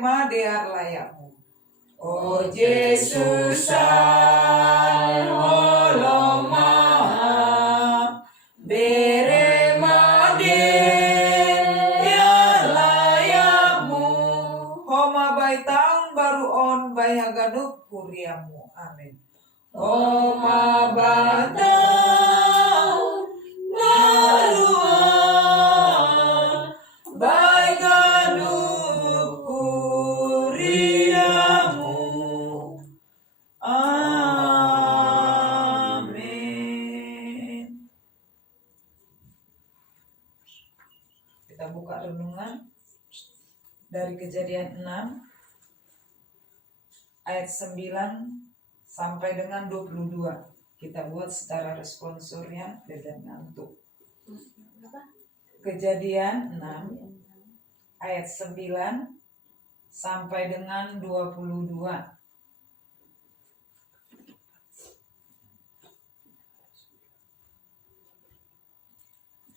madear layakmu. O Yesus salolong maha bere madear layakmu. Homa bai tahun baru on bai haganup kuriamu. Amin. Homa bai tahun baru on bai haganup kuriamu. Amin. Kita buka renungan dari Kejadian 6 ayat 9 sampai dengan 22. Kita buat secara responsornya dengan ngantuk. Kejadian 6 ayat 9 sampai dengan 22.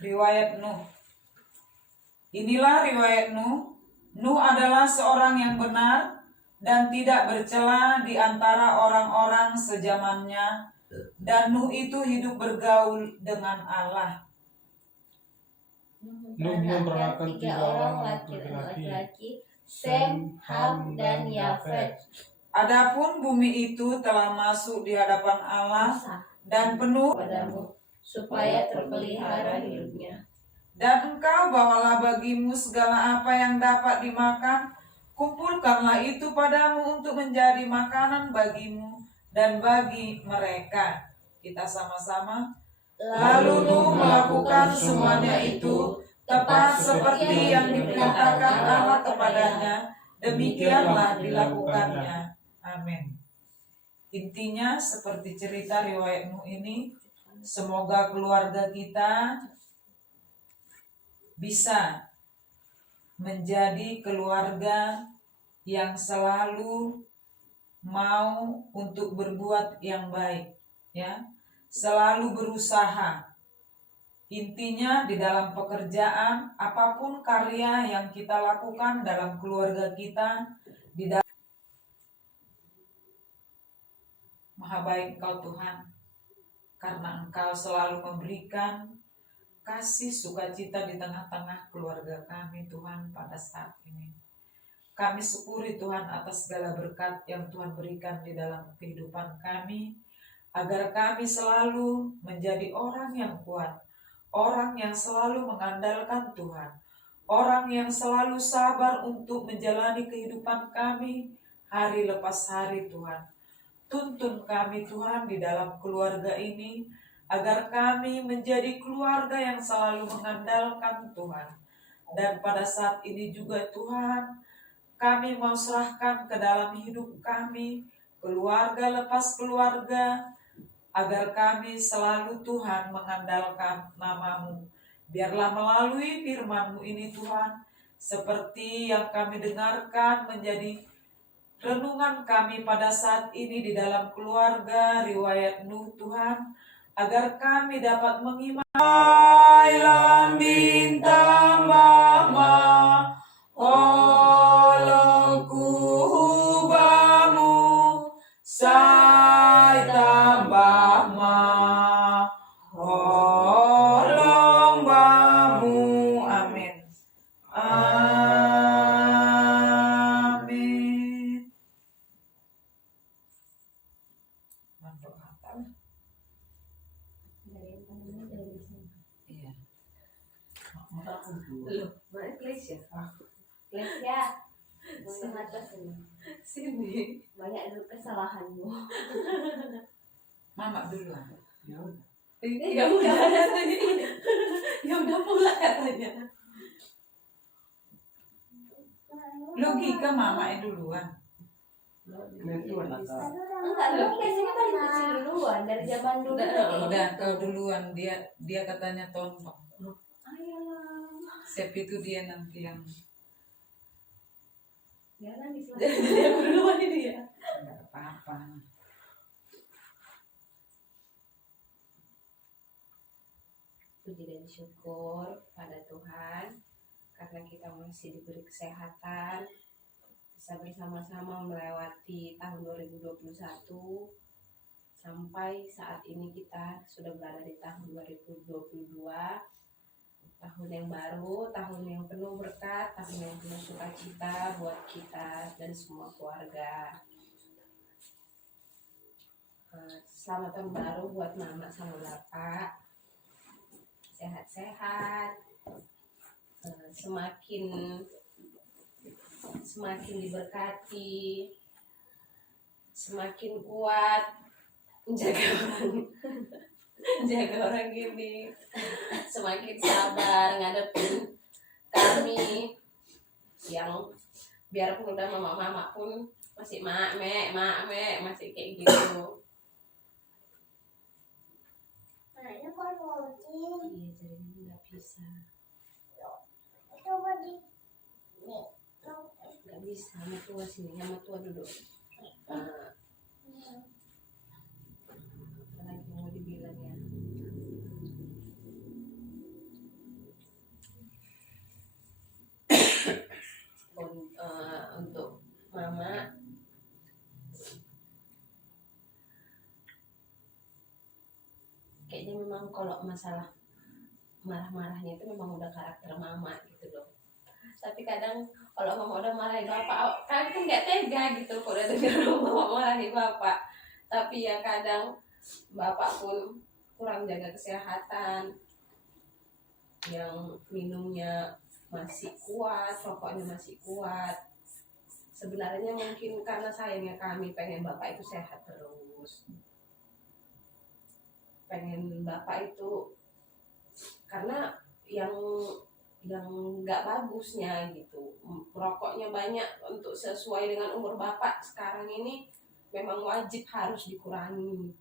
Riwayat Nuh. Inilah riwayat Nuh. Nuh adalah seorang yang benar dan tidak bercela di antara orang-orang sezamannya, dan Nuh itu hidup bergaul dengan Allah. Nuh memperanakan 3 orang laki-laki, Sem, Ham, dan Yafet. Adapun bumi itu telah masuk di hadapan Allah dan penuh Padamu, supaya terpelihara hidupnya. Dan engkau bawalah bagimu segala apa yang dapat dimakan, kumpulkanlah itu padamu untuk menjadi makanan bagimu dan bagi mereka. Kita sama-sama. Lalu Nuh melakukan semuanya itu tepat seperti yang diperintahkan Allah kepadanya, demikianlah dilakukannya. Amin. Intinya seperti cerita riwayat Nuh ini, semoga keluarga kita bisa menjadi keluarga yang selalu mau untuk berbuat yang baik, ya, selalu berusaha. Intinya di dalam pekerjaan, apapun karya yang kita lakukan dalam keluarga kita, di dalam Maha baik Engkau Tuhan, karena Engkau selalu memberikan kasih sukacita di tengah-tengah keluarga kami Tuhan pada saat ini. Kami syukuri Tuhan atas segala berkat yang Tuhan berikan di dalam kehidupan kami, agar kami selalu menjadi orang yang kuat, orang yang selalu mengandalkan Tuhan, orang yang selalu sabar untuk menjalani kehidupan kami hari lepas hari Tuhan. Tuntun kami Tuhan di dalam keluarga ini, agar kami menjadi keluarga yang selalu mengandalkan Tuhan. Dan pada saat ini juga Tuhan, kami mau serahkan ke dalam hidup kami, keluarga lepas keluarga, agar kami selalu Tuhan mengandalkan nama-Mu. Biarlah melalui firman-Mu ini Tuhan, seperti yang kami dengarkan menjadi renungan kami pada saat ini di dalam keluarga riwayat Nuh Tuhan, agar kami dapat mengimani lambing tambah olongku hubamu sai tambah ma olong bamu. Amin. Amin. Mantap hafal. Iya. Loh, mana klis ya? Klis ya? Boleh atas ini. Sini. Banyak dulu kesalahanmu. Mama duluan. Ya udah katanya. Ya udah pula katanya. Logika mama duluan. Enggak, lu biasanya paling kecil duluan dari zaman dulu. Udah kau duluan, dia katanya tonton. Ayolah. Siap itu dia nanti yang Ya kan jadi aku duluan ini ya. enggak apa-apa. Puji dan syukur pada Tuhan karena kita masih diberi kesehatan, bisa bersama-sama melewati tahun 2021 sampai saat ini kita sudah berada di tahun 2022, tahun yang baru, tahun yang penuh berkat, tahun yang penuh sukacita buat kita dan semua keluarga. Selamat tahun baru buat mama sama bapak, sehat-sehat, semakin diberkati, semakin kuat jaga orang gini, semakin sabar ngadepin kami yang biarpun udah mama pun masih mak me masih kayak gitu. Iya, jadi nggak bisa. Nggak bisa, sama tua sini, sama tua duduk. Apa lagi mau dibilang ya? Untuk mama, kayaknya memang kalau masalah marah-marahnya itu memang udah karakter mama gitu loh. Tapi kadang kalau mama udah marahin bapak, kan nggak tega gitu kalau udah dengar mama marahin bapak. Tapi ya kadang bapak pun kurang jaga kesehatan, yang minumnya masih kuat, rokoknya masih kuat. Sebenarnya mungkin karena sayangnya kami pengen bapak itu sehat terus, pengen bapak itu karena yang nggak bagusnya gitu, rokoknya banyak untuk sesuai dengan umur bapak sekarang ini memang wajib harus dikurangi.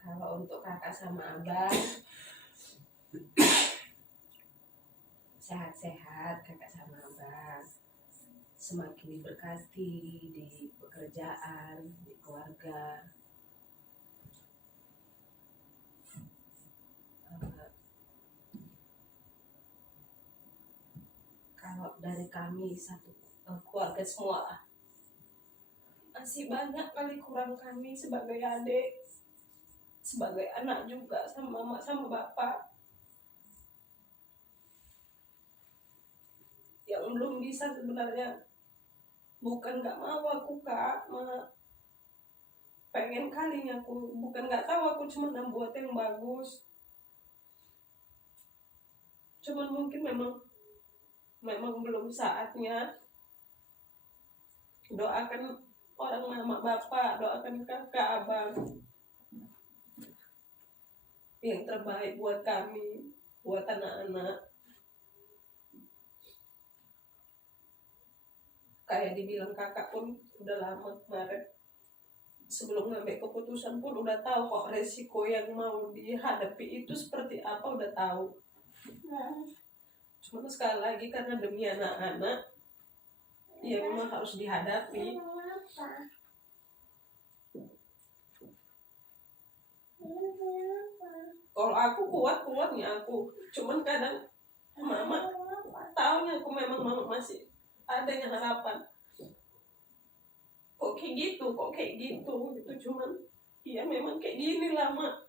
Kalau untuk kakak sama abang sehat-sehat, kakak sama abang semakin diberkati di pekerjaan, di keluarga. Kalau dari kami satu keluarga semua lah, masih banyak kali kurang kami sebagai adik, sebagai anak juga sama mama sama bapak yang belum bisa sebenarnya. Bukan nggak mau aku kak, pengen kalinya aku, bukan nggak tahu aku cuma buat yang bagus, cuman mungkin memang belum saatnya. Doakan orang mama bapak, doakan kakak abang yang terbaik buat kami, buat anak-anak. Kayak dibilang kakak pun udah lama kemarin sebelum ngambil keputusan pun udah tahu kok resiko yang mau dihadapi itu seperti apa, udah tahu. Cuma sekali lagi karena demi anak-anak ya memang harus dihadapi. Kalau aku kuatnya aku, cuman kadang mama taunya aku memang masih adanya harapan. Kok kayak gitu gitu, cuman ya memang kayak gini lama.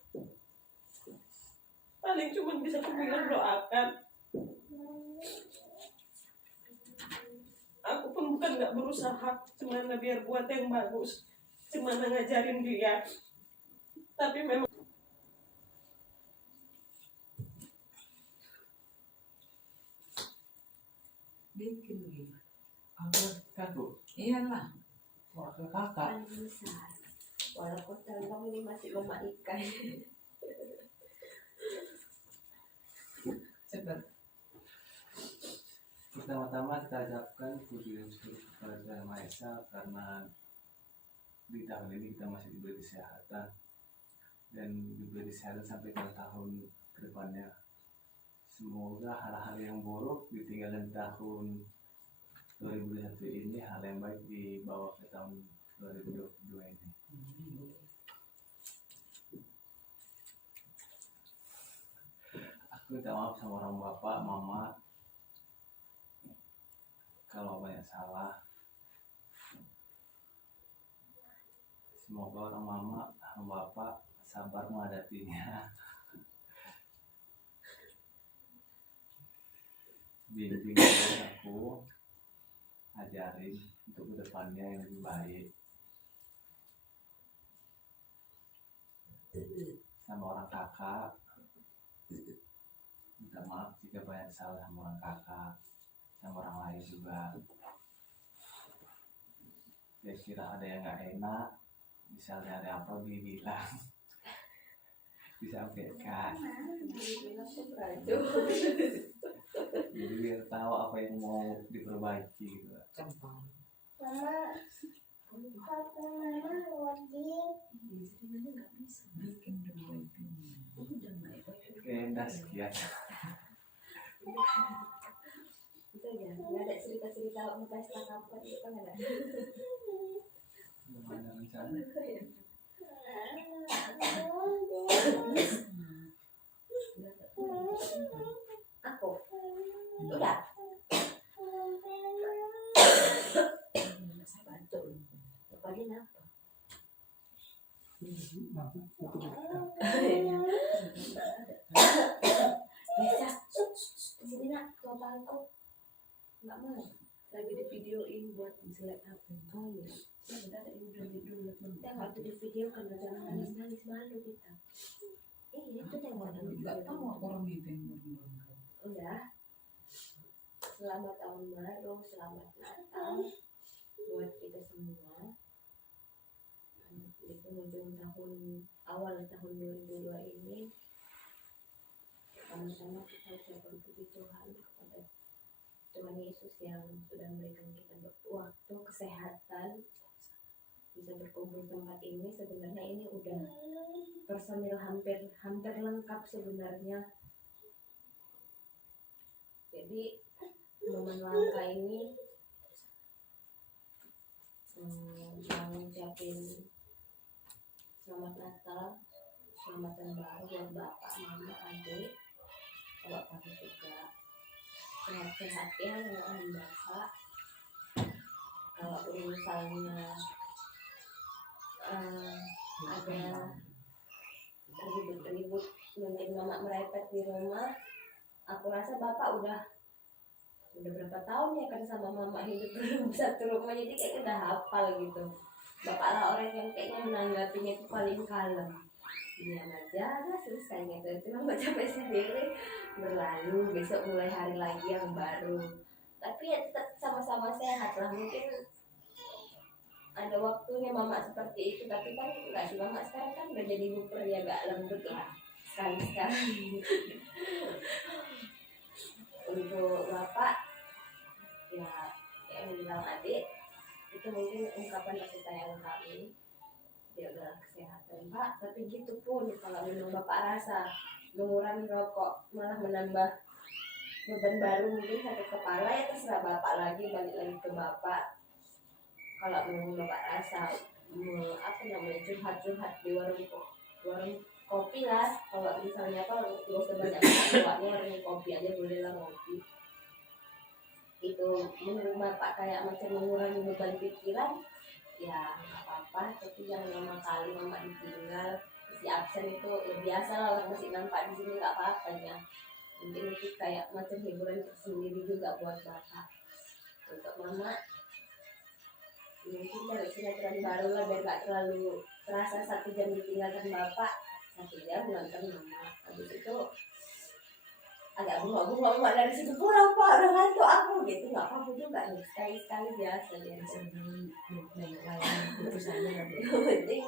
Paling cuman bisa aku bilang doakan. Aku pun bukan nggak berusaha cuman biar buat yang bagus, cuman ngajarin dia, tapi memang bikin gitu. Aku iyalah waktu kakak besar, walaupun kantong ini masih lemak ikan. Cepat. Pertama-tama kita ucapkan puji dan syukur kepada Tuhan Yang Maha Esa karena di tahun ini kita masih diberi kesehatan dan diberi kesehatan sampai ke tahun ke depannya. Semoga hal-hal yang buruk ditinggalkan tahun 2021 ini, hal yang baik dibawa ke tahun 2022 ini. Aku minta maaf sama orang bapak, mama, banyak salah. Semoga orang mama, orang bapak sabar menghadapinya. Bimbing aku, ajarin untuk kedepannya yang lebih baik. Sama orang kakak, minta maaf jika banyak salah sama orang kakak, sama orang lain juga. Kira-kira ada yang nggak enak, misalnya ada apa dibilang, disampaikan. Jadi biar tahu apa yang mau diperbaiki gitu. Cempang. Mama, papa mama lagi. Bikin dulu. Oke, dah sekian. Itu aja, nggak ada cerita-cerita pesta kapan itu kan ada. Belum ada rencana. Aku udah pagi apa? Bisa, sini nak, bapak aku nggak mau. Lagi di videoin buat seleb HP. Oh iya, kita ada yang dulu. Kita nggak tuh di video kan jangan nangis malu kita. Itu tengok Nggak tahu orang itu yang berdua. udah. Selamat tahun baru, selamat Natal buat kita semua. Di penghujung tahun awal tahun 2002 ini sama-sama kita ucapkan puji Tuhan kepada Tuhan Yesus yang sudah memberikan kita waktu kesehatan bisa berkumpul tempat ini. Sebenarnya ini udah personil hampir lengkap sebenarnya. Jadi momen langka ini yang ngucapin selamat Natal, selamat tahun baru buat bapak, mama, adik, kalau kakak juga sehat-sehat ya dengan bapak. Kalau misalnya ada ribut-ribut mungkin mama merepet di rumah, aku rasa bapak udah berapa tahun ya kan sama mama hidup dalam satu rumah, jadi kayak udah hafal gitu. Bapak lah orang yang kayaknya menanggapinya itu paling kalem, diam aja, udah selesai gitu. Cuma baca capek sendiri, berlalu, besok mulai hari lagi yang baru. Tapi ya tetap sama-sama sehat lah. Mungkin ada waktunya mama seperti itu, tapi kan nggak sih, mama sekarang kan udah jadi super ya, agak lembut lah sekali-sekali. Untuk bapak ya kayak yang bilang adik, itu mungkin ungkapan kasih sayang kami, jaga kesehatan pak. Tapi gitu pun kalau memang bapak rasa mengurangi rokok malah menambah beban baru mungkin sakit kepala, ya terserah bapak lagi, balik lagi ke bapak. Kalau memang bapak rasa curhat-curhat di warung kopi lah, kalau misalnya apa nggak usah banyak warung kopi aja boleh lah, ngopi itu menurut bapak kayak macam mengurangi beban pikiran, ya nggak apa-apa. Tapi jangan lama kali mama ditinggal, si absen itu ya biasa lah, orang masih nampak di sini nggak apa-apanya. Mungkin itu kayak macam hiburan tersendiri juga buat bapak. Untuk mama mungkin dari sinetron baru lah, biar nggak terlalu terasa 1 jam ditinggalkan bapak, 1 jam nonton mama. Habis itu agak bunga dari situ pulang pak, udah ngantuk aku gitu, nggak apa-apa juga nih, sekali-sekali biasa ya. Yang penting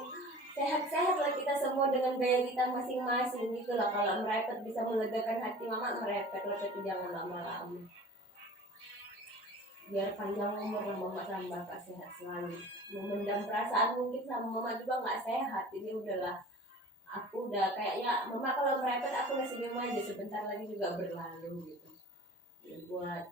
sehat-sehat lah kita semua dengan gaya kita masing-masing gitu lah. Kalau merepet bisa melegakan hati mama, merepet lah, tapi jangan lama-lama. Biar panjang umur lah mama sama bapak, sehat selalu. Memendam perasaan mungkin sama mama juga nggak sehat, jadi udahlah. Aku udah kayaknya mama kalau merepet aku udah senyum aja, sebentar lagi juga berlalu gitu. Buat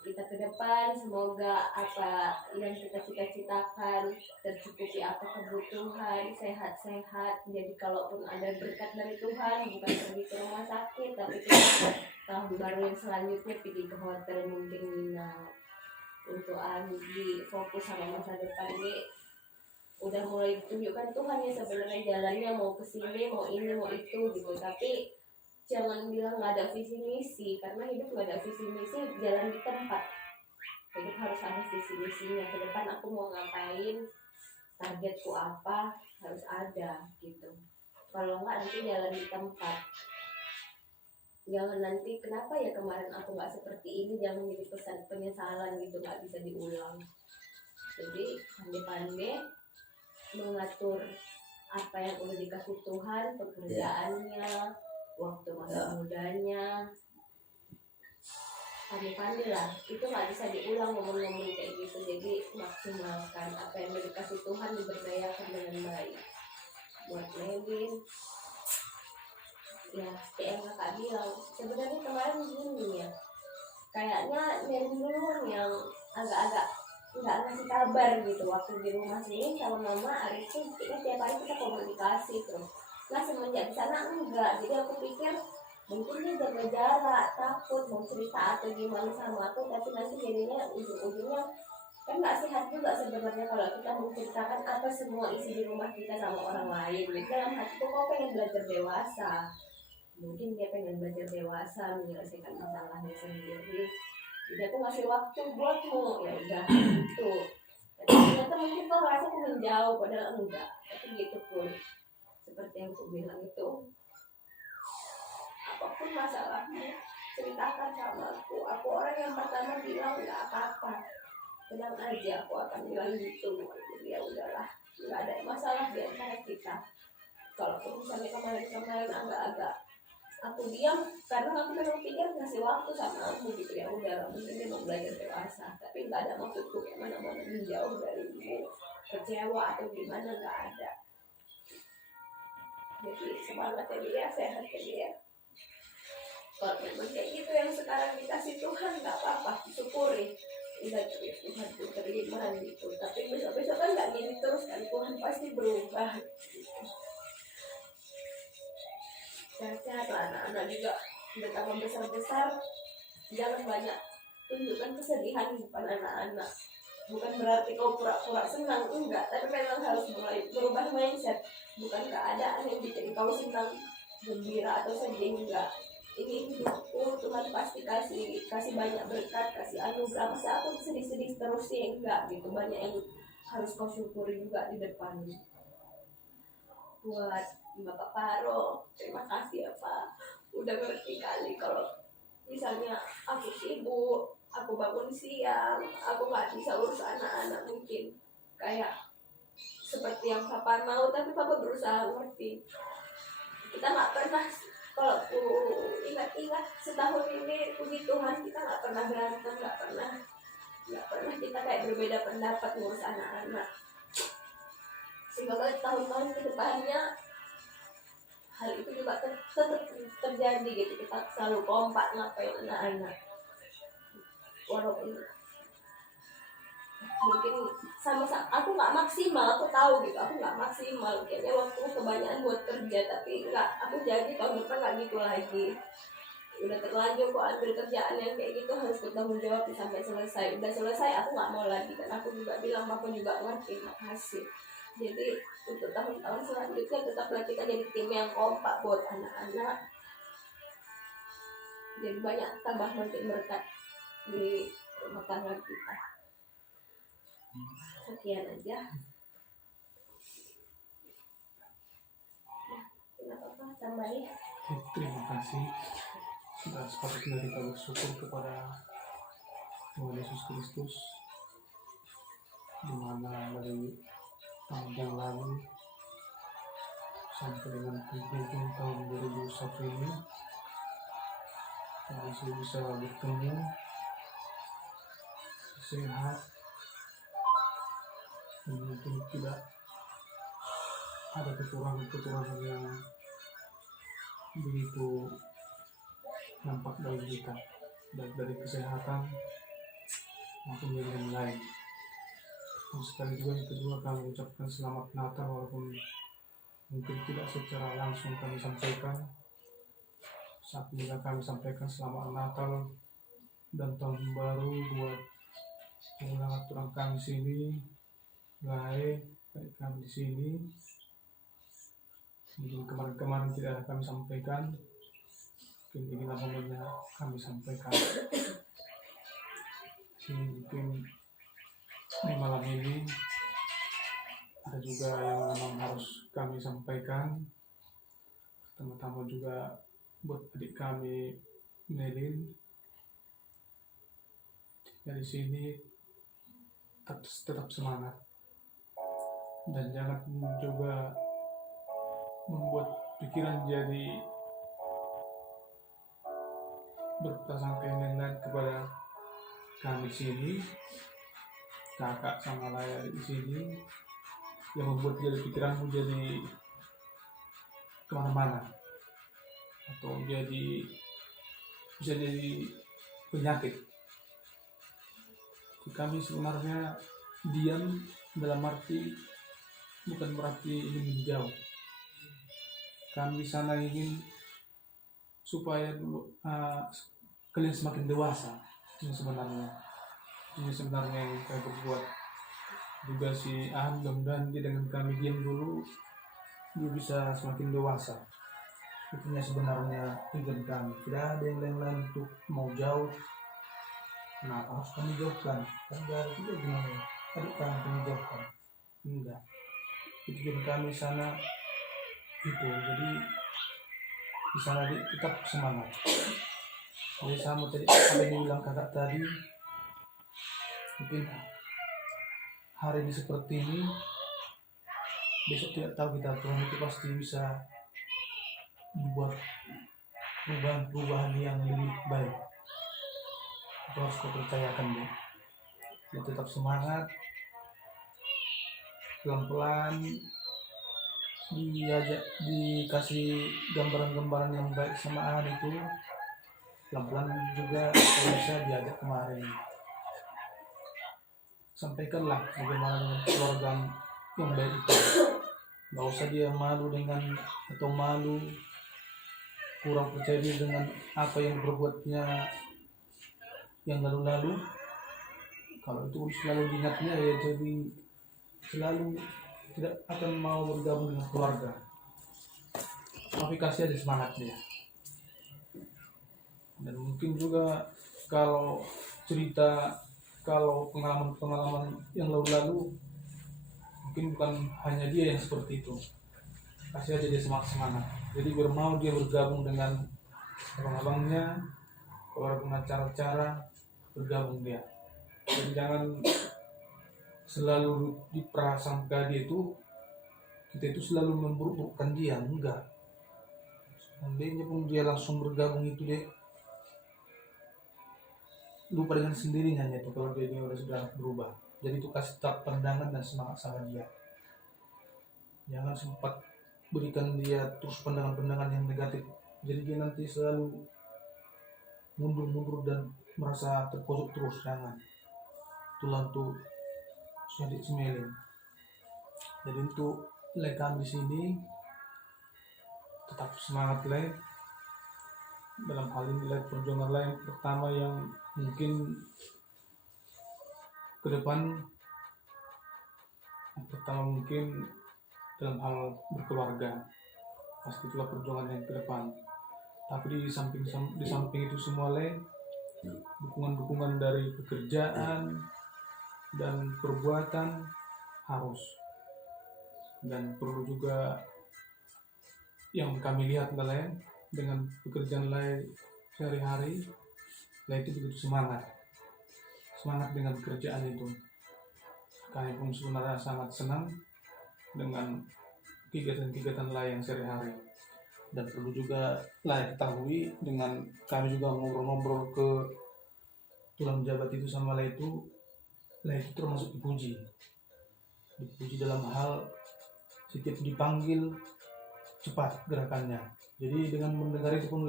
kita ke depan semoga apa yang kita cita-citakan tercukupi, apa kebutuhan, sehat-sehat. Jadi kalaupun ada berkat dari Tuhan, bukan pergi ke rumah sakit, tapi kita tahun baru yang selanjutnya pergi ke hotel mungkin nginap. untuk di fokus sama masa depan ini udah mulai tunjukkan Tuhan ya sebenarnya jalannya mau ke sini mau ini mau itu gitu, tapi jangan bilang nggak ada visi misi, karena hidup nggak ada visi misi jalan di tempat. Hidup harus ada visi misinya, ke depan aku mau ngapain, targetku apa, harus ada gitu. Kalau nggak nanti jalan di tempat. Jangan nanti kenapa ya kemarin aku nggak seperti ini, jangan jadi pesan penyesalan gitu, nggak bisa diulang. Jadi pandai-pandai mengatur apa yang udah dikasih Tuhan, pekerjaannya, waktu masa mudanya, pandai-pandai lah. Itu nggak bisa diulang momen-momen kayak gitu. Jadi maksimalkan apa yang udah dikasih Tuhan, diberdayakan dengan baik. Buat Melvin, ya kayak yang kakak bilang, sebenarnya kemarin gini ya, kayaknya Melvin dulu yang agak-agak nggak ngasih kabar gitu waktu di rumah sini sama mama. Hari itu kita tiap hari kita komunikasi terus. Nah semenjak di sana enggak, jadi aku pikir mungkin dia jaga jarak, takut mau cerita atau gimana sama aku, tapi nanti jadinya ujung-ujungnya kan nggak sehat juga sebenarnya kalau kita menceritakan apa semua isi di rumah kita sama orang lain. Jadi dalam hatiku kok pengen belajar dewasa, mungkin dia pengen belajar dewasa menyelesaikan masalahnya sendiri. Jadi aku ngasih waktu buatmu, ya udah gitu. Tapi ternyata mungkin kau rasa aku menjauh, padahal enggak. Tapi gitu pun, seperti yang aku bilang itu, apapun masalahnya ceritakan sama aku. Aku orang yang pertama bilang nggak apa-apa, tenang aja, aku akan bilang gitu. Jadi ya udahlah, nggak ada masalah di antara kita. Kalaupun misalnya kemarin-kemarin agak-agak aku diam karena aku memang pikir ngasih waktu sama aku gitu, ya udah mungkin dia mau belajar dewasa, tapi nggak ada maksudku kayak mana-mana menjauh dari ibu, kecewa atau gimana, nggak ada. Jadi semangatnya dia, sehatnya dia. Kalau memang kayak gitu yang sekarang dikasih Tuhan, nggak apa-apa, syukuri. Udah Tuhan tuh terima gitu, tapi besok-besok kan nggak gini terus kan, Tuhan pasti berubah. Sehat-sehat lah anak-anak juga, bertambah besar-besar, jangan banyak tunjukkan kesedihan di depan anak-anak. Bukan berarti kau pura-pura senang, enggak, tapi memang harus mulai berubah mindset. Bukan keadaan yang bikin kau senang, gembira atau sedih, enggak. Ini hidupku, Tuhan pasti kasih banyak berkat, kasih anugerah. Masa aku sedih-sedih terus sih, enggak gitu. Banyak yang harus kau syukuri juga di depan. Buat Bapak Paro, terima kasih ya Pak, udah ngerti kali kalau misalnya aku sibuk, aku bangun siang, aku nggak bisa urus anak-anak mungkin kayak seperti yang Papa mau, tapi Papa berusaha ngerti. Kita nggak pernah, kalau aku ingat-ingat setahun ini puji Tuhan kita nggak pernah berantem, nggak pernah kita kayak berbeda pendapat ngurus anak-anak. Semoga tahun-tahun ke depannya hal itu juga tetap terjadi gitu, kita selalu kompak ngapain anak-anak, walaupun mungkin sama aku nggak maksimal, aku tahu gitu aku nggak maksimal, kayaknya waktu kebanyakan buat kerja, tapi nggak, aku janji tahun depan nggak gitu lagi. Udah terlanjur kok ambil kerjaan yang kayak gitu, harus bertanggung jawab sampai selesai. Udah selesai aku nggak mau lagi, dan aku juga bilang Bapak juga ngerti, makasih. Jadi untuk tahun-tahun selanjutnya tetaplah kita jadi tim yang kompak buat anak-anak. Jadi banyak tambah makin berkat di rumah tangga kita. Sekian aja. Kenapa Pak? Tambahin. Terima kasih. Dan sepatutnya kita bersyukur kepada Tuhan Yesus Kristus, di mana dari tahun yang lalu sampai dengan penghujung tahun 2021 ini kita masih bisa bertemu sehat, dan mungkin tidak ada kekurangan-kekurangan yang begitu nampak dalam kita, baik dari kesehatan maupun yang lain. Terus sekali juga yang kedua kami ucapkan selamat Natal, walaupun mungkin tidak secara langsung kami sampaikan. Saat ini kami sampaikan selamat Natal dan Tahun Baru buat mengulang aturan kami sini, mulai dari kami di sini. Mungkin kemarin-kemarin tidak kami sampaikan, mungkin ingin apabila kami sampaikan. Mungkin di malam ini ada juga yang memang harus kami sampaikan. Pertama-tama juga buat adik kami Melin, dari sini tetap semangat dan jangan juga membuat pikiran jadi berprasangka yang lain kepada kami sini, kakak sama Laya di sini, yang membuat jadi pikiranmu jadi kemana-mana atau bisa jadi penyakit. Kami sebenarnya diam dalam arti bukan berarti ingin menjauh. Kami di sana ingin supaya kalian semakin dewasa. Ini sebenarnya yang kita berbuat. Juga si Aham mudah-mudahan dia dengan kami diam dulu, dia bisa semakin dewasa. Itunya sebenarnya tujuan kami. Tidak ada yang lain untuk mau jauh. Nah, harus kami jauhkan. Karena tidak gimana? Adik kami jauhkan. Enggak. Tujuan kami sana itu. Jadi di sana tetap semangat. Jadi sama tadi apa yang bilang kakak tadi, mungkin hari ini seperti ini, besok tidak tahu kita, Tuhan itu pasti bisa membuat perubahan yang lebih baik. Itu harus kau percayakan, Bu. Dia tetap semangat, pelan-pelan dikasih gambaran-gambaran yang baik sama An itu, pelan-pelan juga kalau bisa diajak kemarin. Sampaikanlah bagaimana dengan keluarga yang baik itu. Gak usah dia malu atau malu kurang percaya diri dengan apa yang berbuatnya yang lalu-lalu. Kalau itu selalu diingatnya, ya jadi selalu tidak akan mau bergabung dengan keluarga. Tapi kasih aja semangat dia. Dan mungkin juga kalau pengalaman yang lalu-lalu, mungkin bukan hanya dia yang seperti itu. Kasih aja dia semangat. Jadi bermau dia bergabung dengan abang-abangnya, para pengacara-acara, bergabung dia. Dan jangan selalu diprasangka dia itu, kita itu selalu memburukkan dia. Enggak. Seandainya pun dia langsung bergabung itu, dia lupa dengan sendirinya itu kalau dia sudah berubah. Jadi itu kasih tak pandangan dan semangat sama dia. Jangan sempat berikan dia terus pandangan-pandangan yang negatif. Jadi dia nanti selalu mundur dan merasa terpojok terus. Jangan. Itulah untuk Sadik Semelin. Jadi untuk kami di sini tetap semangat dalam hal ini perjuangan lain. Pertama yang mungkin ke depan, mungkin dalam hal berkeluarga, pasti itulah perjuangan yang ke depan. Tapi di samping itu semua dukungan dari pekerjaan dan perbuatan harus, dan perlu juga yang kami lihat dengan pekerjaan sehari-hari, itu begitu semangat dengan pekerjaan itu. Kami pun sebenarnya sangat senang dengan kegiatan-kegiatan yang sehari-hari. Dan perlu juga ketahui, dengan kami juga ngobrol-ngobrol ke tulang jabat itu sama itu termasuk dipuji dalam hal setiap dipanggil cepat gerakannya. Jadi dengan mendengar itu pun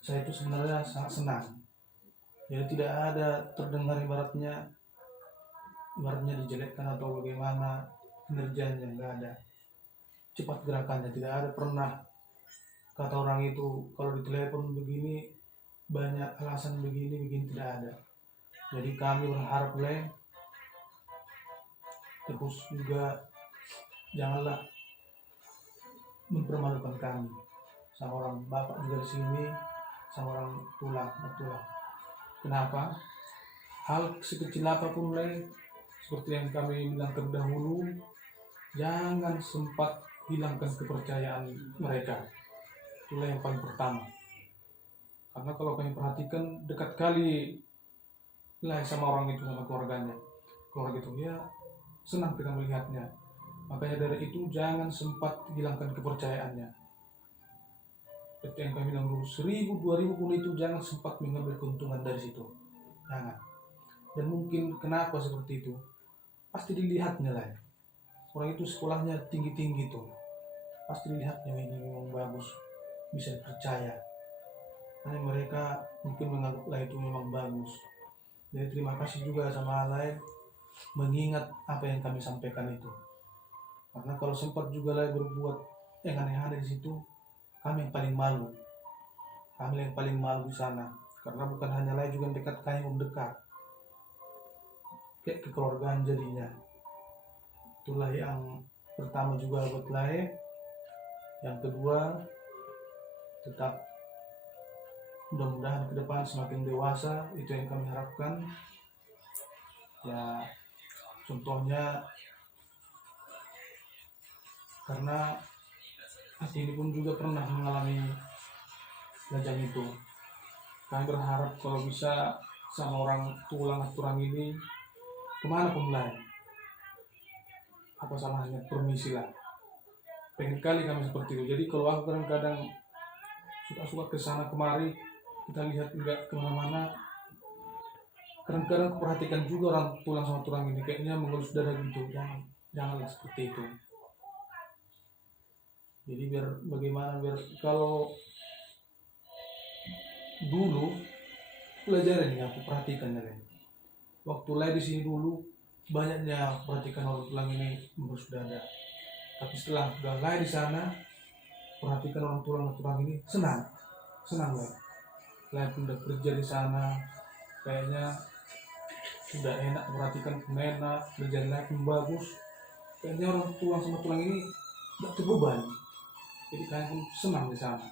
saya itu sebenarnya sangat senang. Jadi tidak ada terdengar ibaratnya dijelekkan atau bagaimana kinerjanya, enggak ada. Cepat gerakannya, tidak ada pernah kata orang itu kalau ditelepon begini banyak alasan begini tidak ada. Jadi kami berharap terus juga janganlah mempermalukan kami sama orang bapak juga di sini, sama orang tulang. Kenapa? Hal sekecil apapun seperti yang kami bilang terdahulu, jangan sempat hilangkan kepercayaan mereka. Itulah yang paling pertama. Karena kalau kami perhatikan dekat kali sama orang itu, sama keluarganya. Keluarga itu ya senang kita melihatnya. Makanya dari itu jangan sempat hilangkan kepercayaannya. Seperti yang kami bilang dulu, 1.000, 2.000 pun itu jangan sempat mengambil keuntungan dari situ. Jangan. Dan mungkin kenapa seperti itu? Pasti dilihatnya Orang itu sekolahnya tinggi-tinggi tuh. Pasti dilihatnya ini memang bagus, bisa dipercaya. Hanya mereka mungkin menganggap itu memang bagus. Jadi terima kasih juga sama mengingat apa yang kami sampaikan itu. Karena kalau sempat juga berbuat yang aneh-aneh di situ, kami yang paling malu. Kami yang paling malu di sana. Karena bukan hanya juga yang dekat, kami mendekat. Kayak kekeluargaan jadinya. Itulah yang pertama juga buat Yang kedua, tetap mudah-mudahan ke depan semakin dewasa, itu yang kami harapkan. Ya, contohnya karena hati ini pun juga pernah mengalami lajang itu. Kami berharap kalau bisa sama orang tulang ini kemana pun apa salahnya permisi pengen kali kami seperti itu. Jadi kalau aku kadang-kadang suka kesana kemari, kita lihat enggak kemana-mana, kadang-kadang perhatikan juga orang tulang sama tulang ini kayaknya mengelus dada gitu. Janganlah seperti itu. Jadi biar kalau dulu pelajaran yang aku perhatikan waktu di sini dulu banyaknya perhatikan orang tulang ini mengelus dada. Tapi setelah udah di sana, perhatikan orang tulang ini senang udah kerja di sana, kayaknya udah enak, perhatikan enak, kerjaan pun bagus, kayaknya orang tulang sama tulang ini gak terbeban. Jadi kalian pun senang di sana.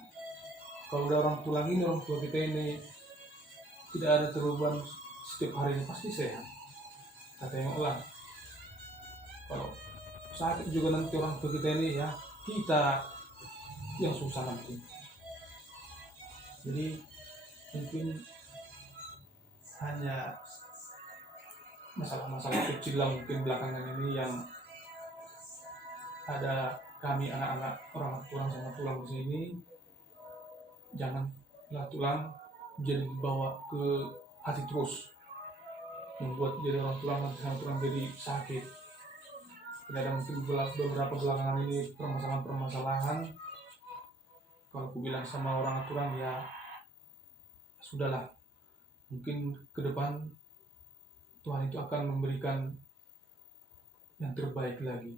Kalau udah orang tua kita ini tidak ada terbeban setiap harinya, pasti sehat. Kita tengoklah, kalau sakit juga nanti orang tua kita ini ya kita yang susah nanti. Jadi mungkin hanya masalah-masalah kecil mungkin belakangan ini yang ada kami anak-anak orang sama tulang di sini, janganlah tulang jadi dibawa ke hati terus, membuat jadi orang tulang sama tulang jadi sakit. Ada mungkin beberapa belakangan ini permasalahan. Kalau aku bilang sama orang tulang ya sudahlah, mungkin ke depan Tuhan itu akan memberikan yang terbaik lagi.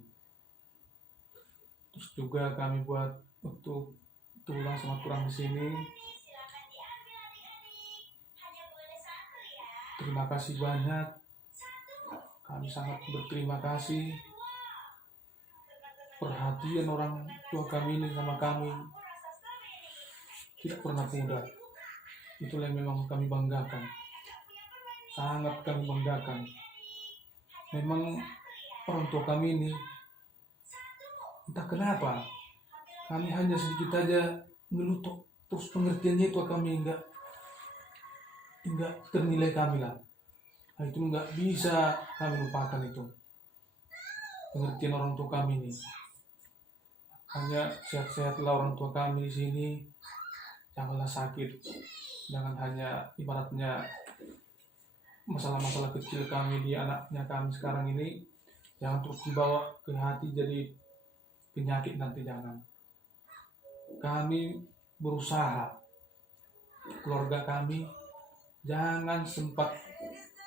Terus juga kami buat untuk tulang sama tulang di sini, terima kasih banyak. Kami sangat berterima kasih perhatian orang tua kami ini sama kami tidak pernah pudar. Itulah yang memang kami banggakan, sangat kami banggakan. Memang orang tua kami ini entah kenapa kami hanya sedikit aja ngelutok, terus pengertiannya itu kami enggak ternilai kami lah. Nah, itu enggak bisa kami lupakan itu pengertian orang tua kami ini. Hanya sehat-sehatlah orang tua kami di sini, janganlah sakit, jangan hanya ibaratnya masalah-masalah kecil kami di anaknya kami sekarang ini jangan terus dibawa ke hati jadi penyakit nanti, jangan. Kami berusaha, keluarga kami jangan sempat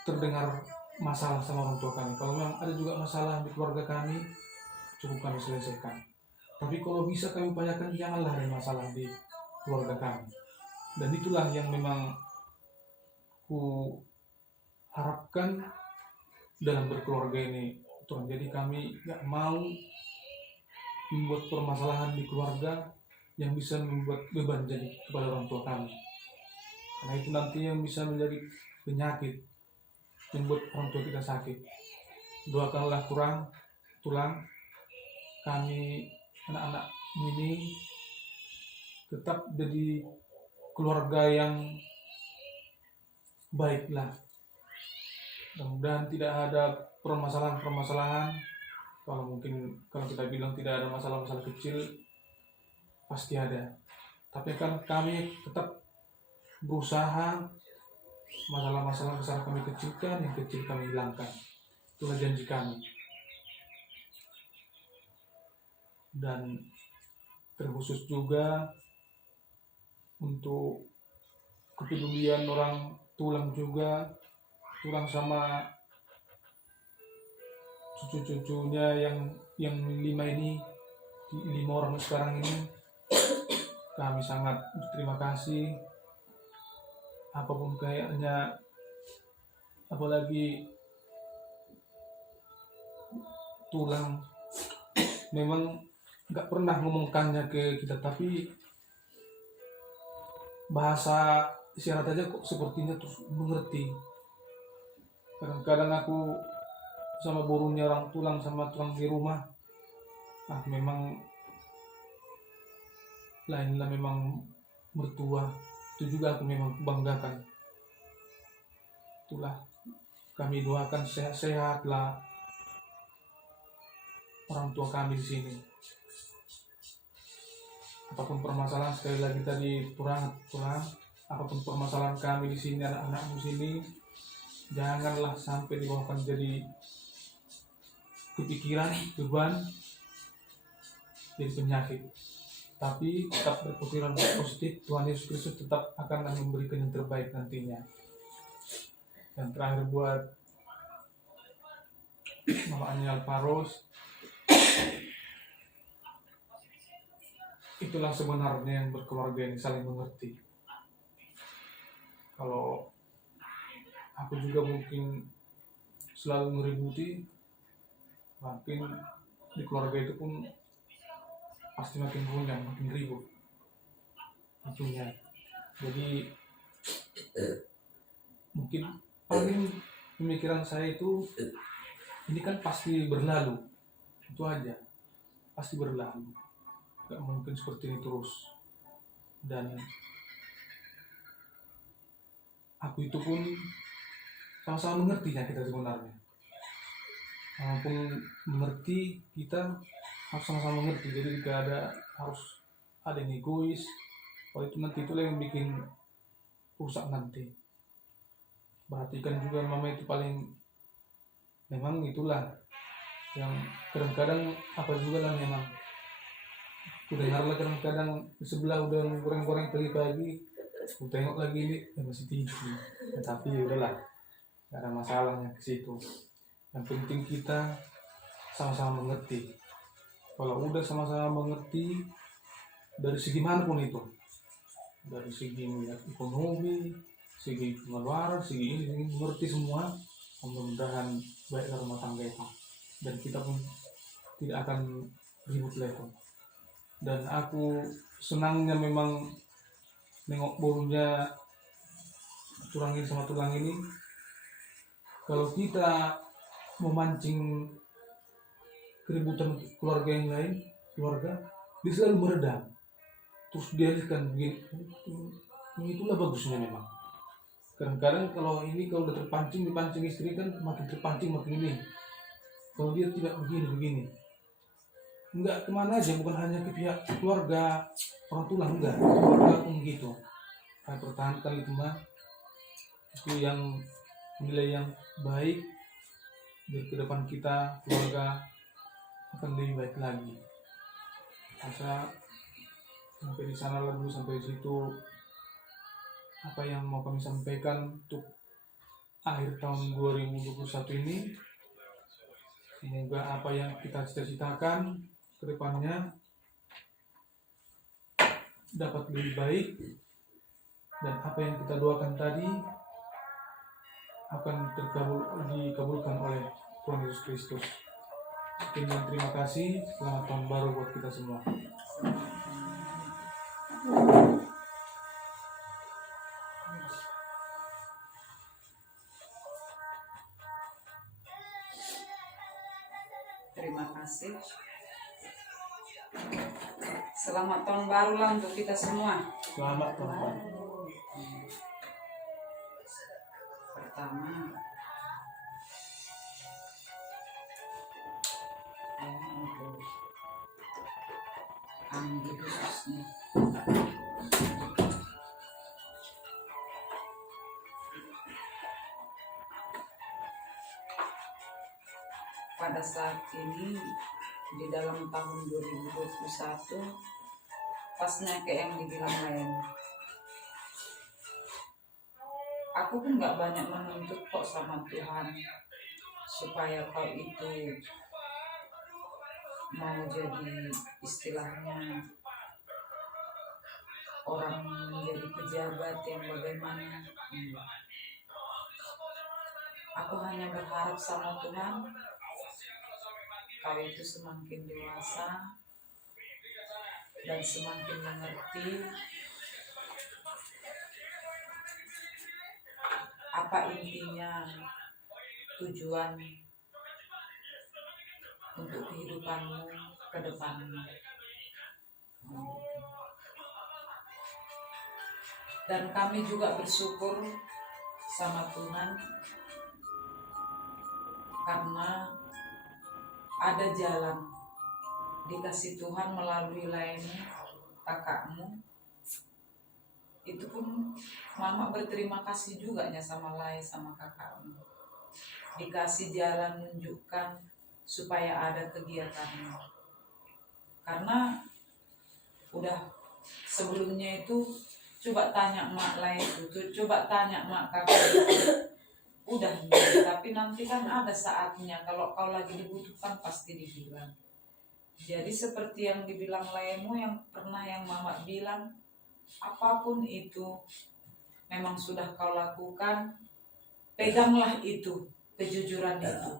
terdengar masalah sama orang tua kami. Kalau memang ada juga masalah di keluarga kami, cukup kami selesaikan. Tapi kalau bisa kami upayakan janganlah ada masalah di keluarga kami. Dan itulah yang memang ku harapkan dalam berkeluarga ini, Tuhan. Jadi kami gak mau membuat permasalahan di keluarga yang bisa membuat beban jadi kepada orang tua kami. Karena itu nanti yang bisa menjadi penyakit, membuat orang tua kita sakit. Doakanlah tulang kami, anak-anak ini tetap jadi keluarga yang baiklah. Mudah-mudahan tidak ada permasalahan-permasalahan. Kalau kita bilang tidak ada masalah-masalah kecil, pasti ada. Tapi kan kami tetap berusaha masalah-masalah besar kami kecilkan, yang kecil kami hilangkan. Itulah janji kami. Dan terkhusus juga untuk kepedulian orang tulang juga, tulang sama cucu-cucunya yang 5 orang sekarang ini, kami sangat berterima kasih. Apapun kayaknya, apalagi tulang memang nggak pernah ngomongkannya ke kita, tapi bahasa isyarat aja kok sepertinya terus mengerti. Kadang-kadang aku sama burungnya orang tulang sama tulang di rumah, memang lainlah memang mertua. Itu juga aku memang banggakan. Itulah kami doakan sehat-sehatlah orang tua kami di sini. Apapun permasalahan, sekali lagi tadi tulang, apapun permasalahan kami di sini, anak-anakmu sini, janganlah sampai dibawakan jadi kepikiran, beban, jadi penyakit. Tapi tetap berpikiran positif. Tuhan Yesus Kristus tetap akan memberikan yang terbaik nantinya. Dan terakhir buat mamanya Alvaros, itulah sebenarnya yang berkeluarga yang saling mengerti. Kalau aku juga mungkin selalu ngeributi, makin di keluarga itu pun pasti makin runyam, makin ribut tentunya. Jadi mungkin paling pemikiran saya itu, ini kan pasti berlalu, itu aja, pasti berlalu, gak mungkin seperti ini terus. Dan aku itu pun sama-sama mengerti ya kita sebenarnya. Walaupun mengerti, kita harus sama-sama mengerti. Jadi harus ada yang egois. Kalau itu nanti itulah yang bikin rusak nanti. Perhatikan juga mama itu paling, memang itulah yang kadang-kadang apa juga lah memang. Aku dengarlah kadang-kadang di sebelah udah goreng-goreng pagi-pagi, aku tengok lagi ini masih tidur. Tapi udahlah, gak ada masalahnya ke situ. Yang penting kita sama-sama mengerti. Kalau udah sama-sama mengerti dari segi manapun itu, dari segi ekonomi, segi pengeluaran, segi ini mengerti semua, mudah-mudahan baiklah rumah tangga itu. Dan kita pun tidak akan ribut lagi. Dan aku senangnya memang nengok burungnya tulang ini sama tulang ini. Kalau kita memancing keributan keluarga yang lain, dia selalu meredam, terus dialihkan begini. Itulah bagusnya memang. Kadang-kadang kalau udah dipancing istri kan makin terpancing makin ini. Kalau dia tidak begini, enggak kemana aja, bukan hanya ke pihak keluarga orang tulang, enggak, keluarga pun gitu. Saya pertahankan itu mah, itu yang nilai yang baik. Biar ke depan kita keluarga akan lebih baik lagi. Masa sampai di sana dulu, sampai di situ apa yang mau kami sampaikan untuk akhir tahun 2021 ini. Semoga apa yang kita cita-citakan ke depannya dapat lebih baik, dan apa yang kita doakan tadi akan dikabulkan oleh Tuhan Yesus Kristus. Sekian dan terima kasih. Selamat tahun baru buat kita semua. Terima kasih. Selamat tahun baru lah untuk kita semua. Selamat tahun baru. Pertama, untuk ambil khususnya. Pada saat ini di dalam tahun 2021 pasnya kayak yang dibilang lain, aku pun gak banyak menuntut kok sama Tuhan supaya kau itu mau jadi istilahnya orang menjadi pejabat yang bagaimana. Enggak. Aku hanya berharap sama Tuhan kau itu semakin dewasa dan semakin mengerti apa intinya tujuan untuk kehidupanmu ke depannya. Dan kami juga bersyukur sama Tuhan karena ada jalan dikasih Tuhan melalui lainnya kakakmu. Itu pun mama berterima kasih juga nya sama Lai sama kakakmu. Dikasih jalan menunjukkan supaya ada kegiatannya. Karena udah sebelumnya itu coba tanya mak Lai itu, coba tanya mak kakak itu. Udah, tapi nanti kan ada saatnya kalau kau lagi dibutuhkan pasti dibilang. Jadi seperti yang dibilang Laimu yang pernah yang mama bilang, apapun itu memang sudah kau lakukan, peganglah itu, kejujuran itu.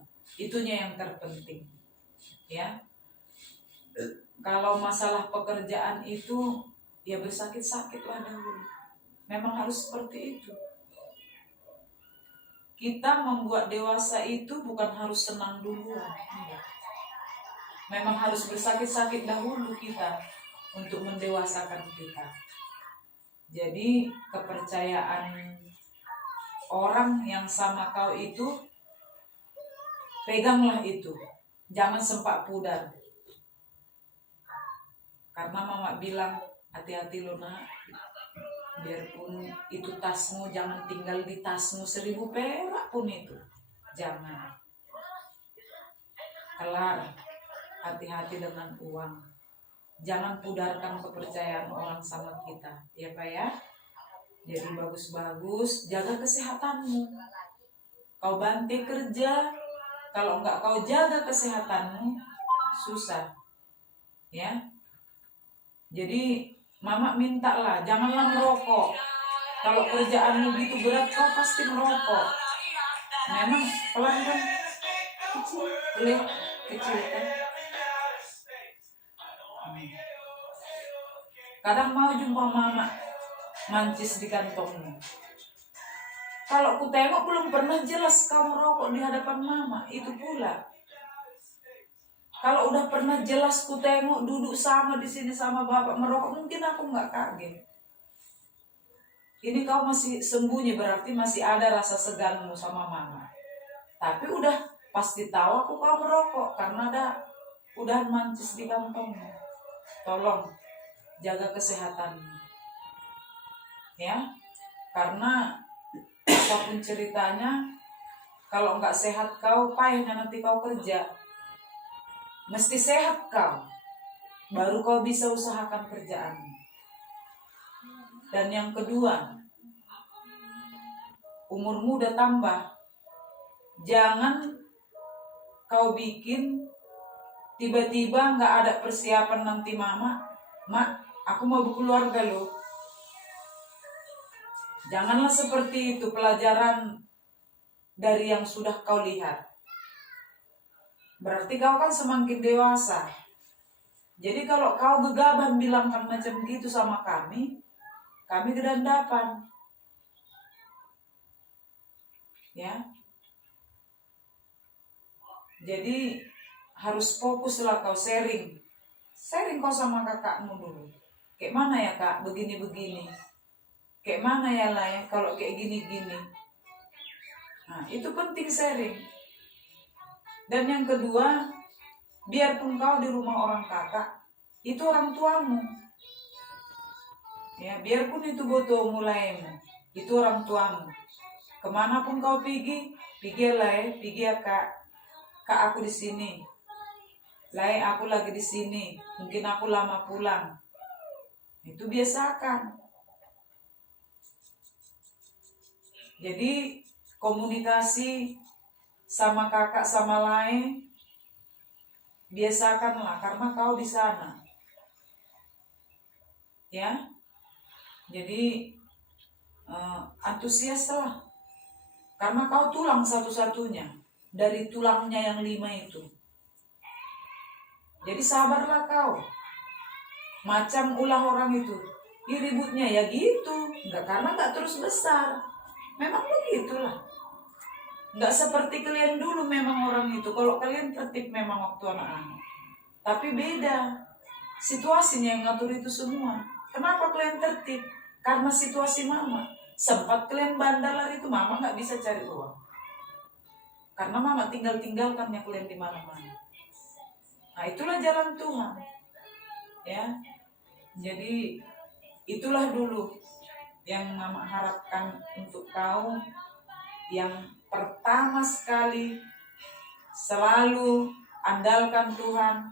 Itunya yang terpenting. Ya. Kalau masalah pekerjaan itu ya bersakit-sakitlah dahulu. Memang harus seperti itu. Kita membuat dewasa itu bukan harus senang duluan. Memang harus bersakit-sakit dahulu kita untuk mendewasakan kita. Jadi kepercayaan orang yang sama kau itu, peganglah itu. Jangan sempat pudar. Karena mama bilang, hati-hati lo nak. Biarpun itu tasmu, jangan tinggal di tasmu 1.000 perak pun itu. Jangan. Kelar, hati-hati dengan uang. Jangan pudarkan kepercayaan orang sama kita. Ya Pak ya? Jadi bagus-bagus, jaga kesehatanmu. Kau banting kerja, kalau enggak kau jaga kesehatanmu, susah. Ya. Jadi mama minta lah, janganlah merokok. Kalau kerjaanmu gitu berat, kau pasti merokok. Memang pelan kan? Kecil kan? Kadang mau jumpa mama, mancis di kantongmu. Kalau ku tengok belum pernah jelas kau merokok di hadapan mama, itu pula. Kalau udah pernah jelas ku tengok duduk sama di sini sama bapak merokok, mungkin aku nggak kaget. Ini kau masih sembunyi, berarti masih ada rasa seganmu sama mama. Tapi udah pasti tahu aku kau merokok karena udah mancis di kantongmu. Tolong jaga kesehatanmu, ya. Karena apapun ceritanya, kalau nggak sehat kau, payahnya nanti kau kerja. Mesti sehat kau, baru kau bisa usahakan kerjaanmu. Dan yang kedua, umurmu udah tambah. Jangan kau bikin tiba-tiba nggak ada persiapan nanti mama, mak, aku mau berkeluarga loh. Janganlah seperti itu, pelajaran dari yang sudah kau lihat. Berarti kau kan semakin dewasa. Jadi kalau kau gegabah bilangkan macam gitu sama kami gedandapan. Ya. Jadi harus fokuslah kau sharing. Sharing kau sama kakakmu dulu. Kayak mana ya kak, begini-begini. Kayak mana ya lah ya, kalau kayak gini-gini. Nah, itu penting sharing. Dan yang kedua, biarpun kau di rumah orang kakak, itu orang tuamu. Ya, biarpun itu boto mulaimu, itu orang tuamu. Kemanapun kau pergi lah ya, pergi ya kak aku di sini. Lah aku lagi di sini, mungkin aku lama pulang. Itu biasakan. Jadi komunikasi sama kakak sama lain biasakanlah karena kau di sana. Ya. Jadi antusiaslah. Karena kau tulang satu-satunya dari tulangnya yang 5 itu. Jadi sabarlah kau. Macam ulah orang itu. Ributnya ya gitu. Karena enggak terus besar. Memang begitulah. Enggak seperti kalian dulu memang orang itu. Kalau kalian tertib memang waktu anak-anak. Tapi beda. Situasinya yang ngatur itu semua. Kenapa kalian tertib? Karena situasi mama. Sempat kalian bandar itu mama nggak bisa cari uang. Karena mama tinggalkannya kalian di mana-mana. Nah itulah jalan Tuhan. Ya. Jadi itulah dulu yang mama harapkan untuk kau. Yang pertama sekali selalu andalkan Tuhan.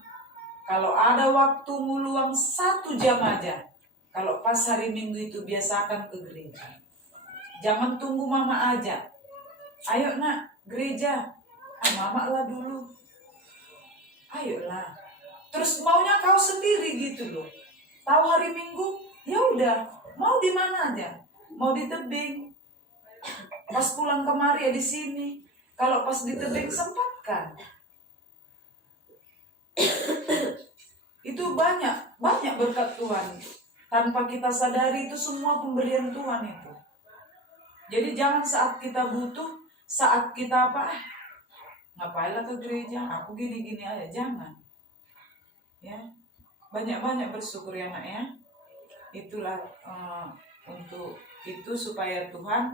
Kalau ada waktumu luang 1 jam aja. Kalau pas hari Minggu itu biasakan ke gereja. Jangan tunggu mama aja. Ayo nak, gereja. Mama lah dulu. Ayolah. Terus maunya kau sendiri gitu loh. Tahu hari Minggu? Ya udah, mau di mana aja. Mau di tebing. Pas pulang kemari ya di sini. Kalau pas di tebing sempatkan. Itu banyak berkat Tuhan. Tanpa kita sadari itu semua pemberian Tuhan itu. Jadi jangan saat kita butuh, saat kita apa, ngapainlah ke gereja, aku gini-gini aja, jangan. Ya, banyak-banyak bersyukur ya nak ya. Itulah untuk itu supaya Tuhan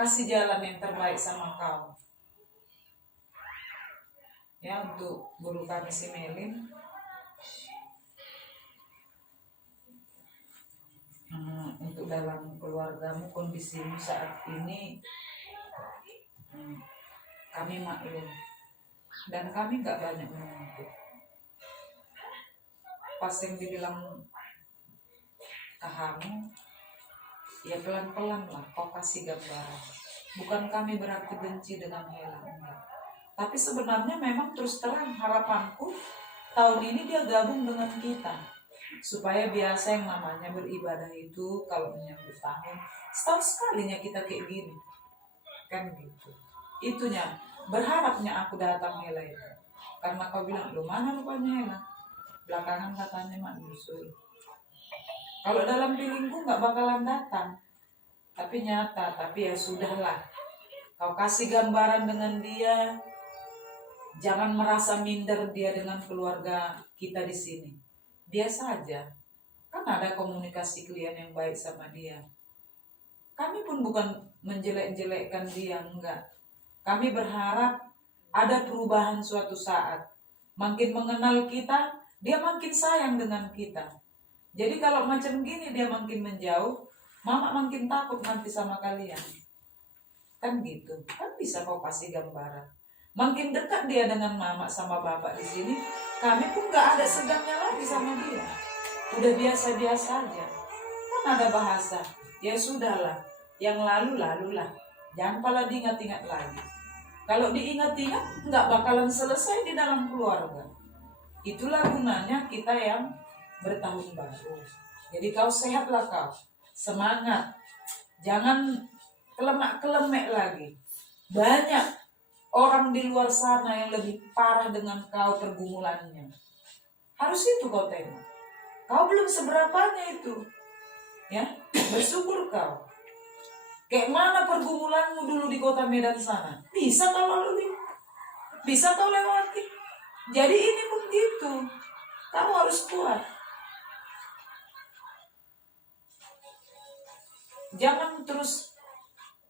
kasih jalan yang terbaik sama kau. Ya, untuk guru kami si Melin. Untuk dalam keluargamu, kondisimu saat ini kami maklum dan kami gak banyak menuntut. Pas yang dibilang kamu ya pelan-pelan lah kau kasih gambaran. Bukan kami berarti benci dengan Hela, enggak. Tapi sebenarnya memang terus terang harapanku tahun ini dia gabung dengan kita. Supaya biasa yang namanya beribadah itu kalau menyambut tahun setahun sekalinya kita kayak gini kan gitu. Itunya berharapnya aku datang Hela itu karena kau bilang lu mana rupanya Hela, belakangan katanya mak nyusul. Kalau dalam feelingku nggak bakalan datang, tapi nyata. Tapi ya sudahlah, kau kasih gambaran dengan dia, jangan merasa minder dia dengan keluarga kita di sini. Biasa aja, kan ada komunikasi klien yang baik sama dia. Kami pun bukan menjelek-jelekkan dia, enggak. Kami berharap ada perubahan suatu saat. Makin mengenal kita, dia makin sayang dengan kita. Jadi kalau macam gini dia makin menjauh, mama makin takut nanti sama kalian. Kan gitu, kan bisa kau kasih gambaran. Makin dekat dia dengan mama sama bapak di sini, kami pun gak ada segangnya lagi sama dia. Udah biasa-biasa aja. Kan ada bahasa, ya sudahlah, yang lalu-lalulah. Jangan pala diingat-ingat lagi. Kalau diingat-ingat, gak bakalan selesai di dalam keluarga. Itulah gunanya kita yang bertahun baru. Jadi kau sehatlah kau, semangat. Jangan kelemak-kelemek lagi. Banyak orang di luar sana yang lebih parah dengan kau pergumulannya. Harus itu kau tengok. Kau belum seberapanya itu. Ya, bersyukur kau. Kayak mana pergumulanmu dulu di kota Medan sana? Bisa kau lalui. Bisa kau lewati. Jadi ini pun gitu. Kamu harus kuat. Jangan terus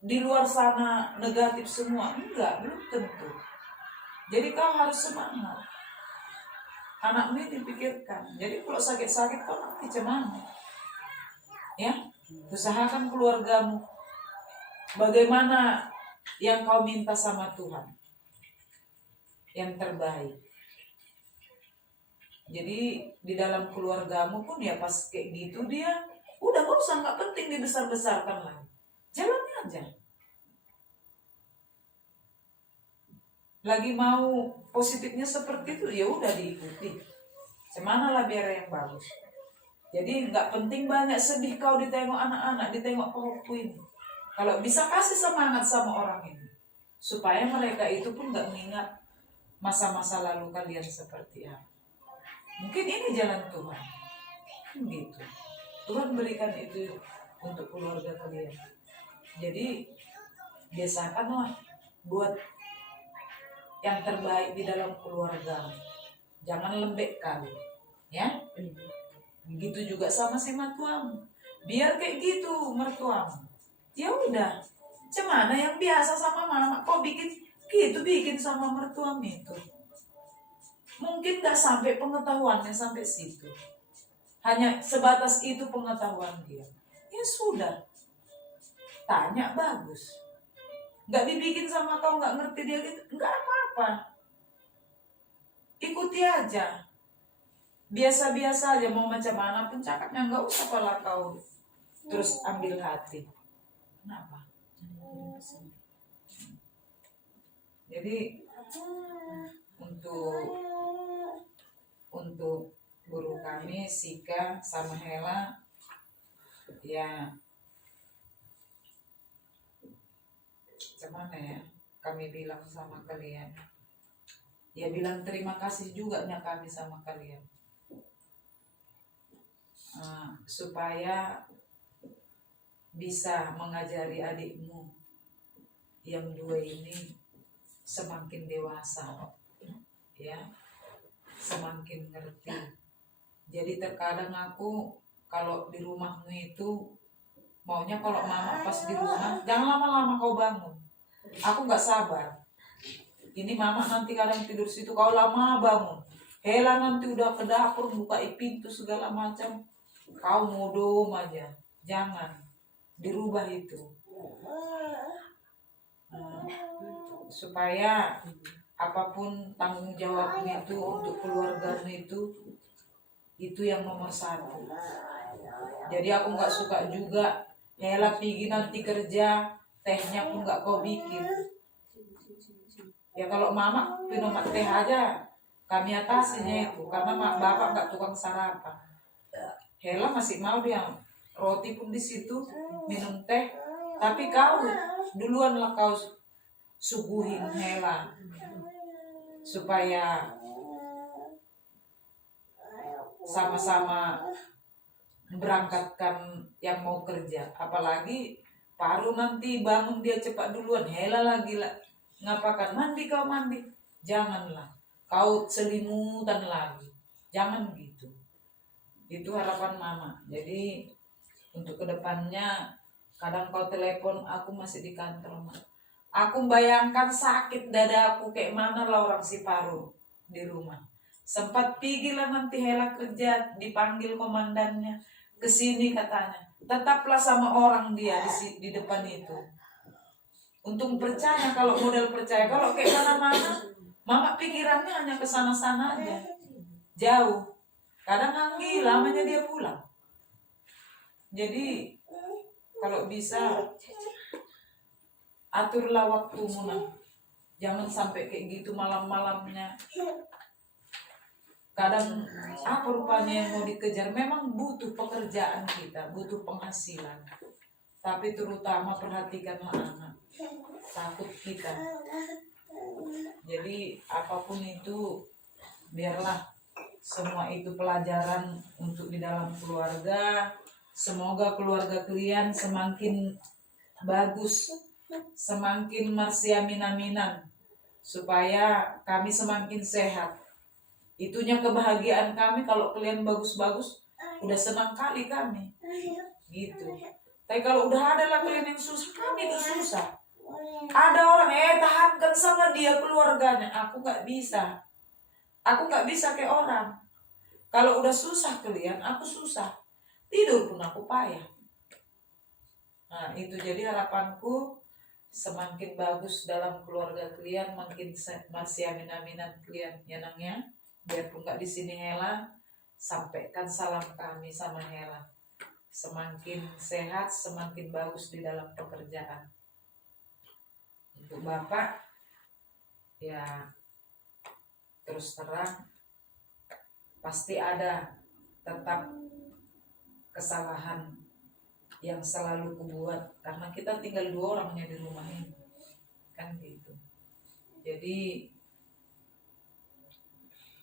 di luar sana negatif semua. Enggak, belum tentu. Jadi kau harus semangat. Anakmu ini dipikirkan. Jadi kalau sakit-sakit kau nanti gimana? Ya, usahakan keluargamu. Bagaimana yang kau minta sama Tuhan? Yang terbaik. Jadi di dalam keluargamu pun ya pas kayak gitu dia udah gak usah, nggak penting dibesar-besarkan lagi. Jalani aja. Lagi mau positifnya seperti itu ya udah diikuti. Semana lah biar yang bagus. Jadi nggak penting banyak sedih kau ditengok anak-anak, ditengok pohonku ini. Kalau bisa kasih semangat sama orang ini, supaya mereka itu pun nggak mengingat masa-masa lalu kalian seperti apa. Mungkin ini jalan Tuhan. Gitu. Tuhan berikan itu untuk keluarga kalian. Jadi biasakanlah buat yang terbaik di dalam keluarga. Jangan lembek kali, ya. Begitu juga sama si mertuamu. Biar kayak gitu mertuamu. Ya udah, cemana yang biasa sama mama, kok bikin gitu bikin sama mertuamu itu. Mungkin gak sampai pengetahuannya sampai situ. Hanya sebatas itu pengetahuan dia. Ya sudah, tanya bagus. Gak dibikin sama kau gak ngerti dia gitu, gak apa-apa. Ikuti aja. Biasa-biasa aja, mau macam mana pun cakapnya, gak usah pala kau terus ambil hati. Kenapa? Jadi untuk guru kami Sika sama Hela, ya gimana ya, kami bilang sama kalian, ya bilang terima kasih juga nya kami sama kalian, supaya bisa mengajari adikmu yang dua ini semakin dewasa, ya, semakin ngerti. Jadi terkadang aku kalau di rumahmu itu maunya kalau mama pas di rumah jangan lama-lama kau bangun. Aku nggak sabar. Ini mama nanti kadang tidur situ kau lama bangun. Hela nanti udah ke dapur buka pintu segala macam. Kau modom aja. Jangan dirubah itu. Supaya apapun tanggung jawabmu itu untuk keluargamu itu yang nomor satu. Jadi aku nggak suka juga Hela pergi nanti kerja, tehnya pun nggak kau bikin. Ya kalau mama minum teh aja kami atasinya itu, karena bapak nggak tukang sarapan. Hela masih mau dia roti pun di situ minum teh, tapi kau duluan lah kau suguhin Hela supaya sama-sama berangkatkan yang mau kerja. Apalagi Paru nanti bangun dia cepat duluan, Hela lagi lah ngapakan, mandi kau mandi, janganlah kau selimutan lagi, jangan gitu. Itu harapan mama. Jadi untuk kedepannya kadang kau telepon aku masih di kantor, aku bayangkan sakit dadaku kayak mana lah orang si Paru di rumah. Sempat pergi lah nanti Hela kerja, dipanggil komandannya ke sini katanya. Tetaplah sama orang dia di depan itu. Untung percaya, kalau model percaya, kalau kayak mana-mana, mama pikirannya hanya ke sana-sana aja. Jauh. Kadang anggi, lamanya dia pulang. Jadi kalau bisa aturlah waktumu nah. Jangan sampai kayak gitu malam-malamnya. Kadang apa rupanya yang mau dikejar, memang butuh pekerjaan kita, butuh penghasilan. tapi terutama perhatikanlah anak. Takut kita. Jadi apapun itu, biarlah semua itu pelajaran untuk di dalam keluarga. Semoga keluarga kalian semakin bagus, semakin marsiamin-aminan, supaya kami semakin sehat. Itunya kebahagiaan kami. Kalau kalian bagus-bagus, udah senang kali kami gitu. Tapi kalau udah ada lah kalian yang susah, kami itu susah. Ada orang tahankan sama dia keluarganya, aku nggak bisa kayak orang. Kalau udah susah kalian, aku susah, tidur pun aku payah. Nah itu, jadi harapanku semakin bagus dalam keluarga kalian, makin masih aminan kalian ya nang ya. Biarpun nggak di sini Hela, sampaikan salam kami sama Hela. Semakin sehat, semakin bagus di dalam pekerjaan. Untuk Bapak, ya terus terang pasti ada tetap kesalahan yang selalu kubuat, karena kita tinggal 2 orangnya di rumah ini, kan gitu. Jadi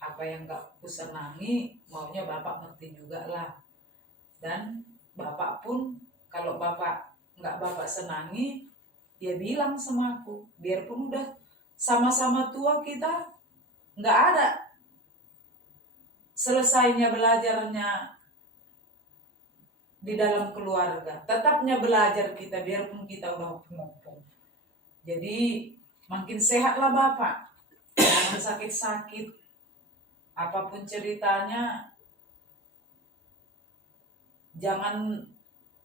apa yang gak kusenangi, maunya Bapak ngerti juga lah. Dan Bapak pun, kalau Bapak gak Bapak senangi, ya bilang sama aku. Biarpun udah sama-sama tua, kita gak ada selesainya belajarnya di dalam keluarga. Tetapnya belajar kita, biarpun kita udah ngompong. Jadi makin sehatlah Bapak, jangan sakit-sakit. Apapun ceritanya, jangan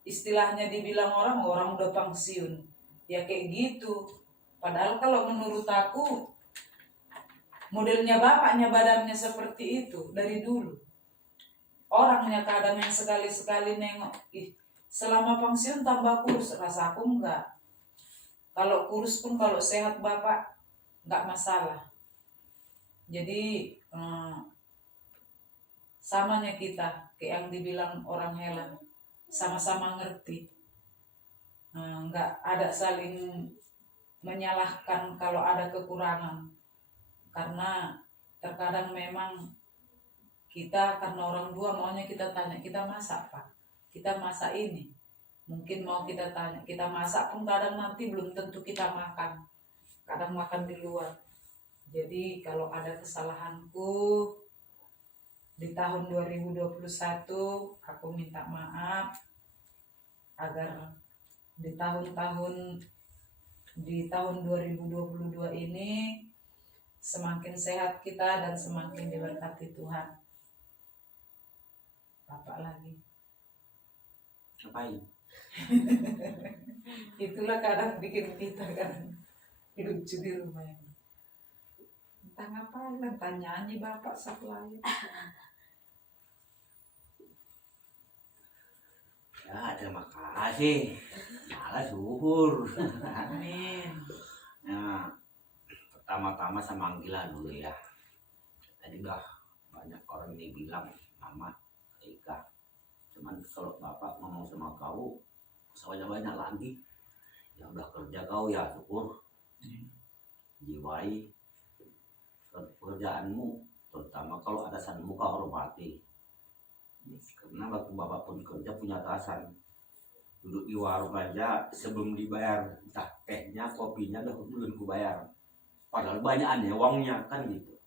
istilahnya dibilang orang udah pensiun. Ya kayak gitu. Padahal kalau menurut aku, modelnya bapaknya badannya seperti itu dari dulu. Orangnya kadang yang sekali-sekali nengok, selama pensiun tambah kurus, rasa aku enggak. Kalau kurus pun kalau sehat Bapak, enggak masalah. Jadi samanya kita kayak yang dibilang orang Hela, sama-sama ngerti. Enggak ada saling menyalahkan kalau ada kekurangan, karena terkadang memang kita karena orang tua maunya kita tanya, kita masak Pak, kita masak ini, mungkin mau kita tanya, kita masak pun kadang nanti belum tentu kita makan, kadang makan di luar. Jadi kalau ada kesalahanku di tahun 2021, aku minta maaf, agar di tahun 2022 ini semakin sehat kita dan semakin diberkati Tuhan. Bapak lagi. Ngapain? Itulah kadang bikin kita kan lucu di rumah ini. Entah ngapain, entah nyanyi Bapak setelahnya. Ya, terima kasih. Malah syukur. Amin. Nah, pertama-tama saya manggil dulu ya. Tadi udah banyak orang yang bilang Mama, Ika. Cuman kalau Bapak ngomong sama kau, banyak lagi. Yang udah kerja kau ya syukur. Jiwai pekerjaanmu, terutama kalau atasanmu kau hormati. Karena waktu Bapak pun kerja punya atasan, duduk di warung aja sebelum dibayar entah tehnya, kopinya udah belum kubayar, padahal banyak uangnya kan gitu.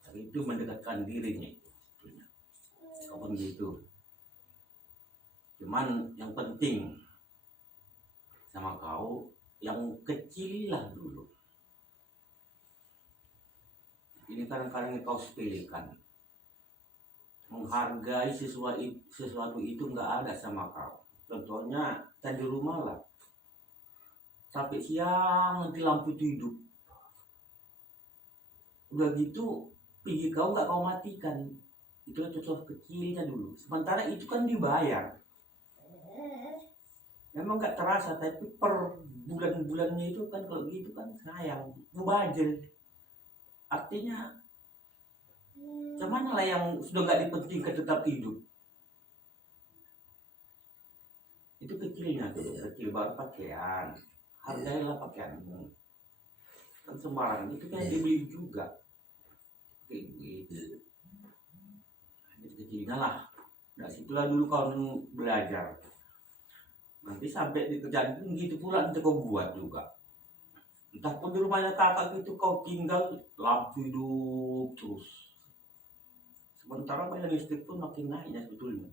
Tapi itu mendekatkan dirinya sebetulnya. Kapan gitu. Cuman yang penting sama kau yang kecil lah dulu. Ini kadang-kadang kau sepelekan. Menghargai sesuatu itu nggak ada sama kau. Contohnya tadi rumah lah, sampai siang nanti lampu itu hidup. Udah gitu pergi kau nggak kau matikan. Itu contoh kecilnya dulu. Sementara itu kan dibayar. Memang nggak terasa, tapi per bulan-bulannya itu kan kalau gitu kan sayang, ngebajel. Artinya cuman lah yang sudah nggak dipentingkan tetap hidup. Itu kecil. kecilnya tuh, kecil baru pakaian, hargailah pakaianmu. Kan sembarang itu kan dibeli juga, kayak gitu. Kecilnya lah, dari situlah dulu kau belajar. Nanti sampai di kerjaan pun gitu pula nanti kau buat juga. Entah pun di rumahnya kakak gitu kau tinggal lampu hidup terus. Sementara bayar listrik pun makin naiknya sebetulnya.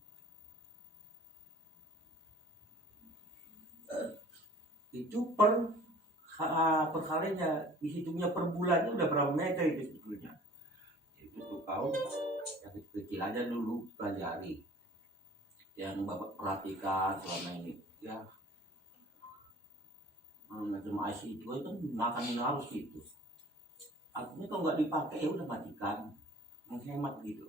Itu perharinya dihitungnya per bulannya udah berapa meter itu sebetulnya. Itu tuh kau yang kecil aja dulu pelajari. Yang bapak perhatikan selama ini ya, macam IC itu kan makan harus gitu. Artinya kalau nggak dipakai ya udah matikan, menghemat gitu.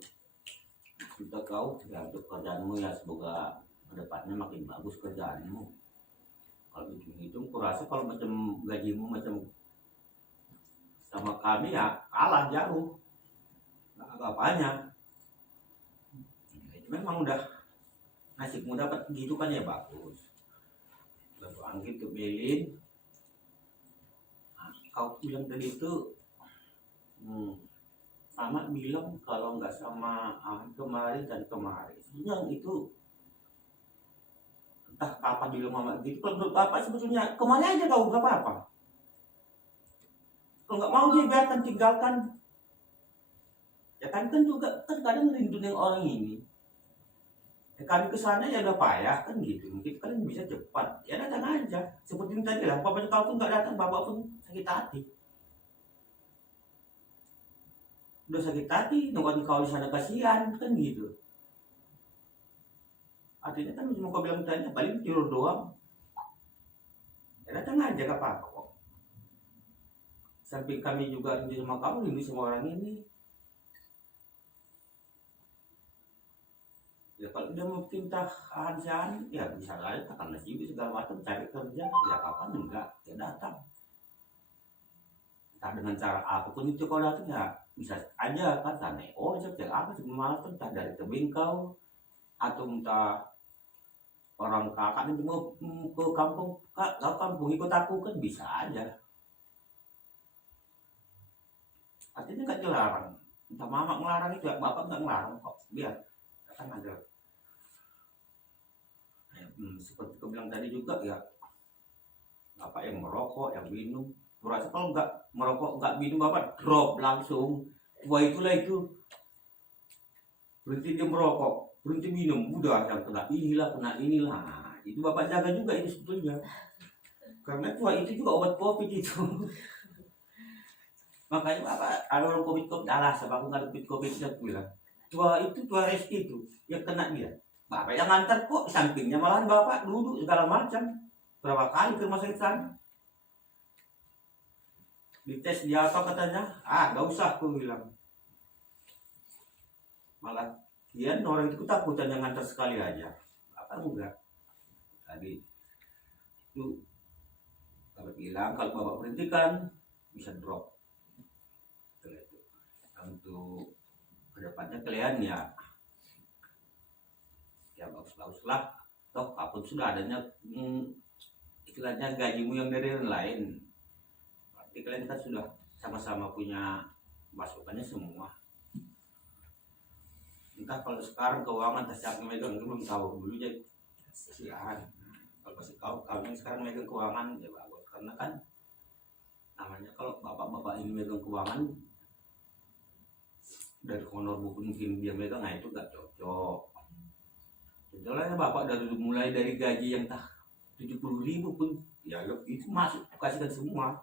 Kita kau ya untuk kerjaanmu ya semoga kedepannya makin bagus kerjaanmu. Kalau hitung kurasa kalau macam gajimu macam sama kami ya kalah jauh, nggak ada apanya. Itu memang udah nasibmu dapat gitu kan ya bagus. Lalu angkit ke Belin, kau bilang tadi itu sama bilang kalau nggak sama kemarin dan kemarin sebenarnya itu entah kapan bilang mama gitu. Kalau menurut bapak sebetulnya kemarin aja kau nggak apa-apa. Kalau nggak mau dia biarkan, tinggalkan. Ya kan juga kan kadang rindu dengan orang ini. Ya kami kesana ya udah payah kan gitu. Mungkin kalian bisa cepat. Ya datang aja. Seperti ini tadi lah. Bapak kau pun nggak datang, bapak pun sakit hati. Udah sakit hati, nungguin kau di sana kasihan kan gitu. Artinya kan cuma kau bilang tanya paling tidur doang. Ya datang aja gak apa-apa kok. Samping kami juga rindu sama kamu, rindu sama orang ini. Ya kalau dia mau pinta ansian, ya bisa aja takkan nasi segala macam cari kerja, ya kapan enggak, ya datang. Entah dengan cara apapun itu kau datang ya bisa aja kan tanya, oh saya apa sih malas entah dari tebing kau atau entah orang kakak itu mau ke kampung, kak kampung ikut aku kan bisa aja. Artinya kan dilarang, entah mama ngelarang itu ya bapak nggak ngelarang kok, biar kan ada. Seperti kau bilang tadi juga ya, bapak yang merokok, yang minum, merasa kalau nggak merokok, nggak minum bapak drop langsung. Wah itulah itu, berhenti dia merokok, berhenti minum, udah yang kena inilah. Nah, itu bapak jaga juga itu sebetulnya. Karena tua itu juga obat covid itu. Makanya bapak ada orang covid alah, sebab aku nggak covid saya bilang. Tua reski itu yang kena dia. Bapak yang ngantar kok, sampingnya malahan bapak duduk segala macam. Berapa kali ke rumah sakit sana. Dites dia apa katanya, gak usah aku bilang. Malah dia orang itu takutan yang ngantar sekali aja. Bapak enggak. Tadi itu bapak bilang kalau bapak berhentikan bisa drop. Untuk kedepannya kalian ya bagus-bagus lah. Toh apapun sudah adanya istilahnya gajimu yang dari yang lain. Berarti kalian kan sudah sama-sama punya masukannya semua. Entah kalau sekarang keuangan tas siapa megang itu belum tahu dulu jadi kasihan. Kalau masih tahu yang sekarang megang keuangan ya bagus karena kan namanya kalau bapak-bapak ini megang keuangan dari honor mungkin dia megang, nah itu gak cocok. Contohnya bapak mulai dari gaji yang 70.000 pun ya itu masuk kasihkan semua.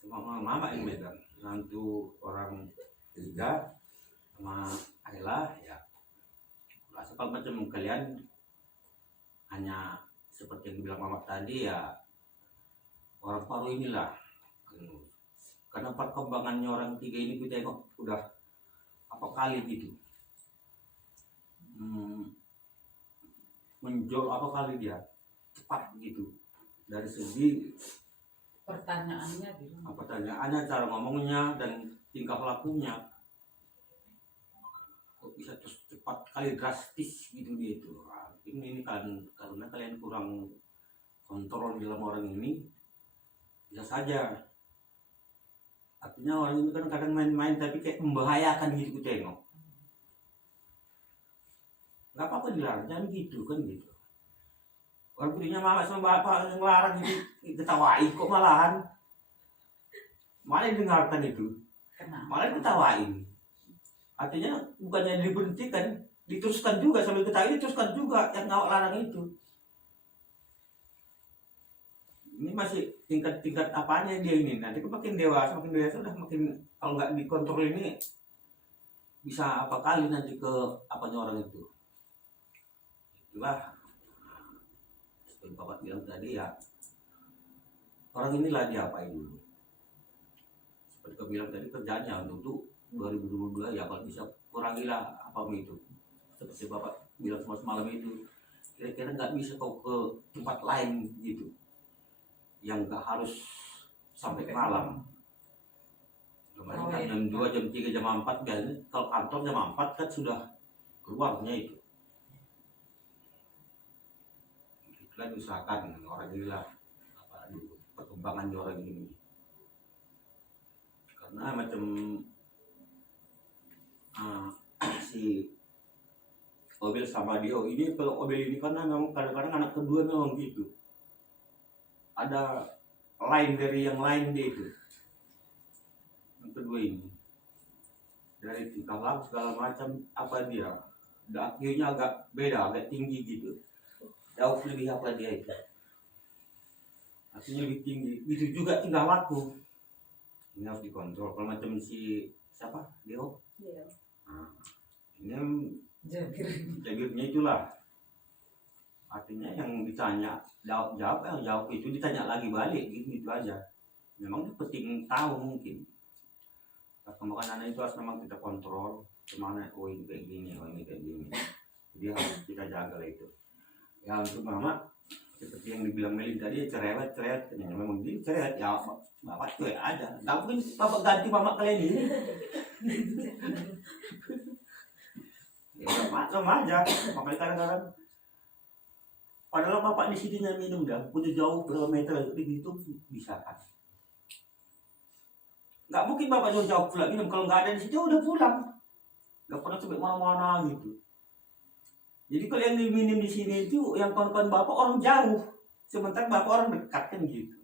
Sama mama yang megang, nanti orang ketiga sama Ayla ya. Rasa kalau macam kalian hanya seperti yang dibilang mama tadi ya orang paruh inilah. Karena perkembangannya orang tiga ini kita tengok udah apa kali gitu. Menjual apa kali dia cepat gitu dari segi pertanyaannya, cara ngomongnya dan tingkah lakunya kok bisa terus cepat kali drastis gitu dia itu. Nah, ini kan karena kalian kurang kontrol dalam orang ini, bisa saja. Artinya orang ini kan kadang main-main tapi kayak membahayakan gitu ku tengok. Gak apa-apa dilarang, jangan gitu kan gitu. Orang punya mama sama bapak yang ngelarang gitu, ketawain kok malahan. Malah dengarkan itu, Kenapa? malah ketawain. Artinya bukannya diberhentikan, diteruskan juga sambil ketawa, diteruskan juga yang ngawak larang itu. Ini masih tingkat apanya dia ini, nanti makin dewasa udah makin, kalau nggak dikontrol ini bisa apa kali nanti ke apanya orang itu. Itulah seperti bapak bilang tadi ya, orang inilah diapain dulu. Seperti kau bilang tadi, kerjanya untuk 2022 ya kalau bisa kurangilah apa itu. Seperti bapak bilang semalam itu, kira-kira nggak bisa kau ke tempat lain gitu, yang nggak harus sampai malam. Kemarin kan jam 2, jam 3, jam 4 biasanya kalau kantor jam 4 kan sudah keluarnya itu. Itulah diusahakan orang inilah apa dulu perkembangan orang ini. Karena macam si Obel sama Dio ini, kalau Obel ini karena memang kadang-kadang anak kedua memang gitu. Ada lain dari yang lain dia itu. Yang kedua ini dari tingkah laku segala macam apa dia, IQ-nya agak beda, agak tinggi gitu, jauh lebih apa dia itu, artinya lebih tinggi. Gitu juga tingkah laku, ini harus dikontrol. Kalau macam si siapa Dio, ini jabirnya itulah, artinya yang ditanya jawab yang jawab itu ditanya lagi balik gitu aja. Memang itu penting tahu mungkin perkembangan anak itu harus memang kita kontrol kemana, oh ini kayak gini, oh ini kayak gini, jadi harus kita jaga itu ya. Untuk mama seperti yang dibilang Melin tadi, cerewet ternyata memang dia cerewet ya, bapak tuh ya aja, nggak mungkin bapak ganti mama kalian ini. Ya sama aja, makanya kadang-kadang padahal bapak di sini minum dah, udah jauh berapa meter begitu bisa kan. Nggak mungkin bapak jauh pulang minum, kalau nggak ada di situ udah pulang, nggak pernah sampai mana-mana gitu. Jadi kalau yang minum di sini itu yang kawan-kawan bapak orang jauh, sementara bapak orang dekat kan gitu.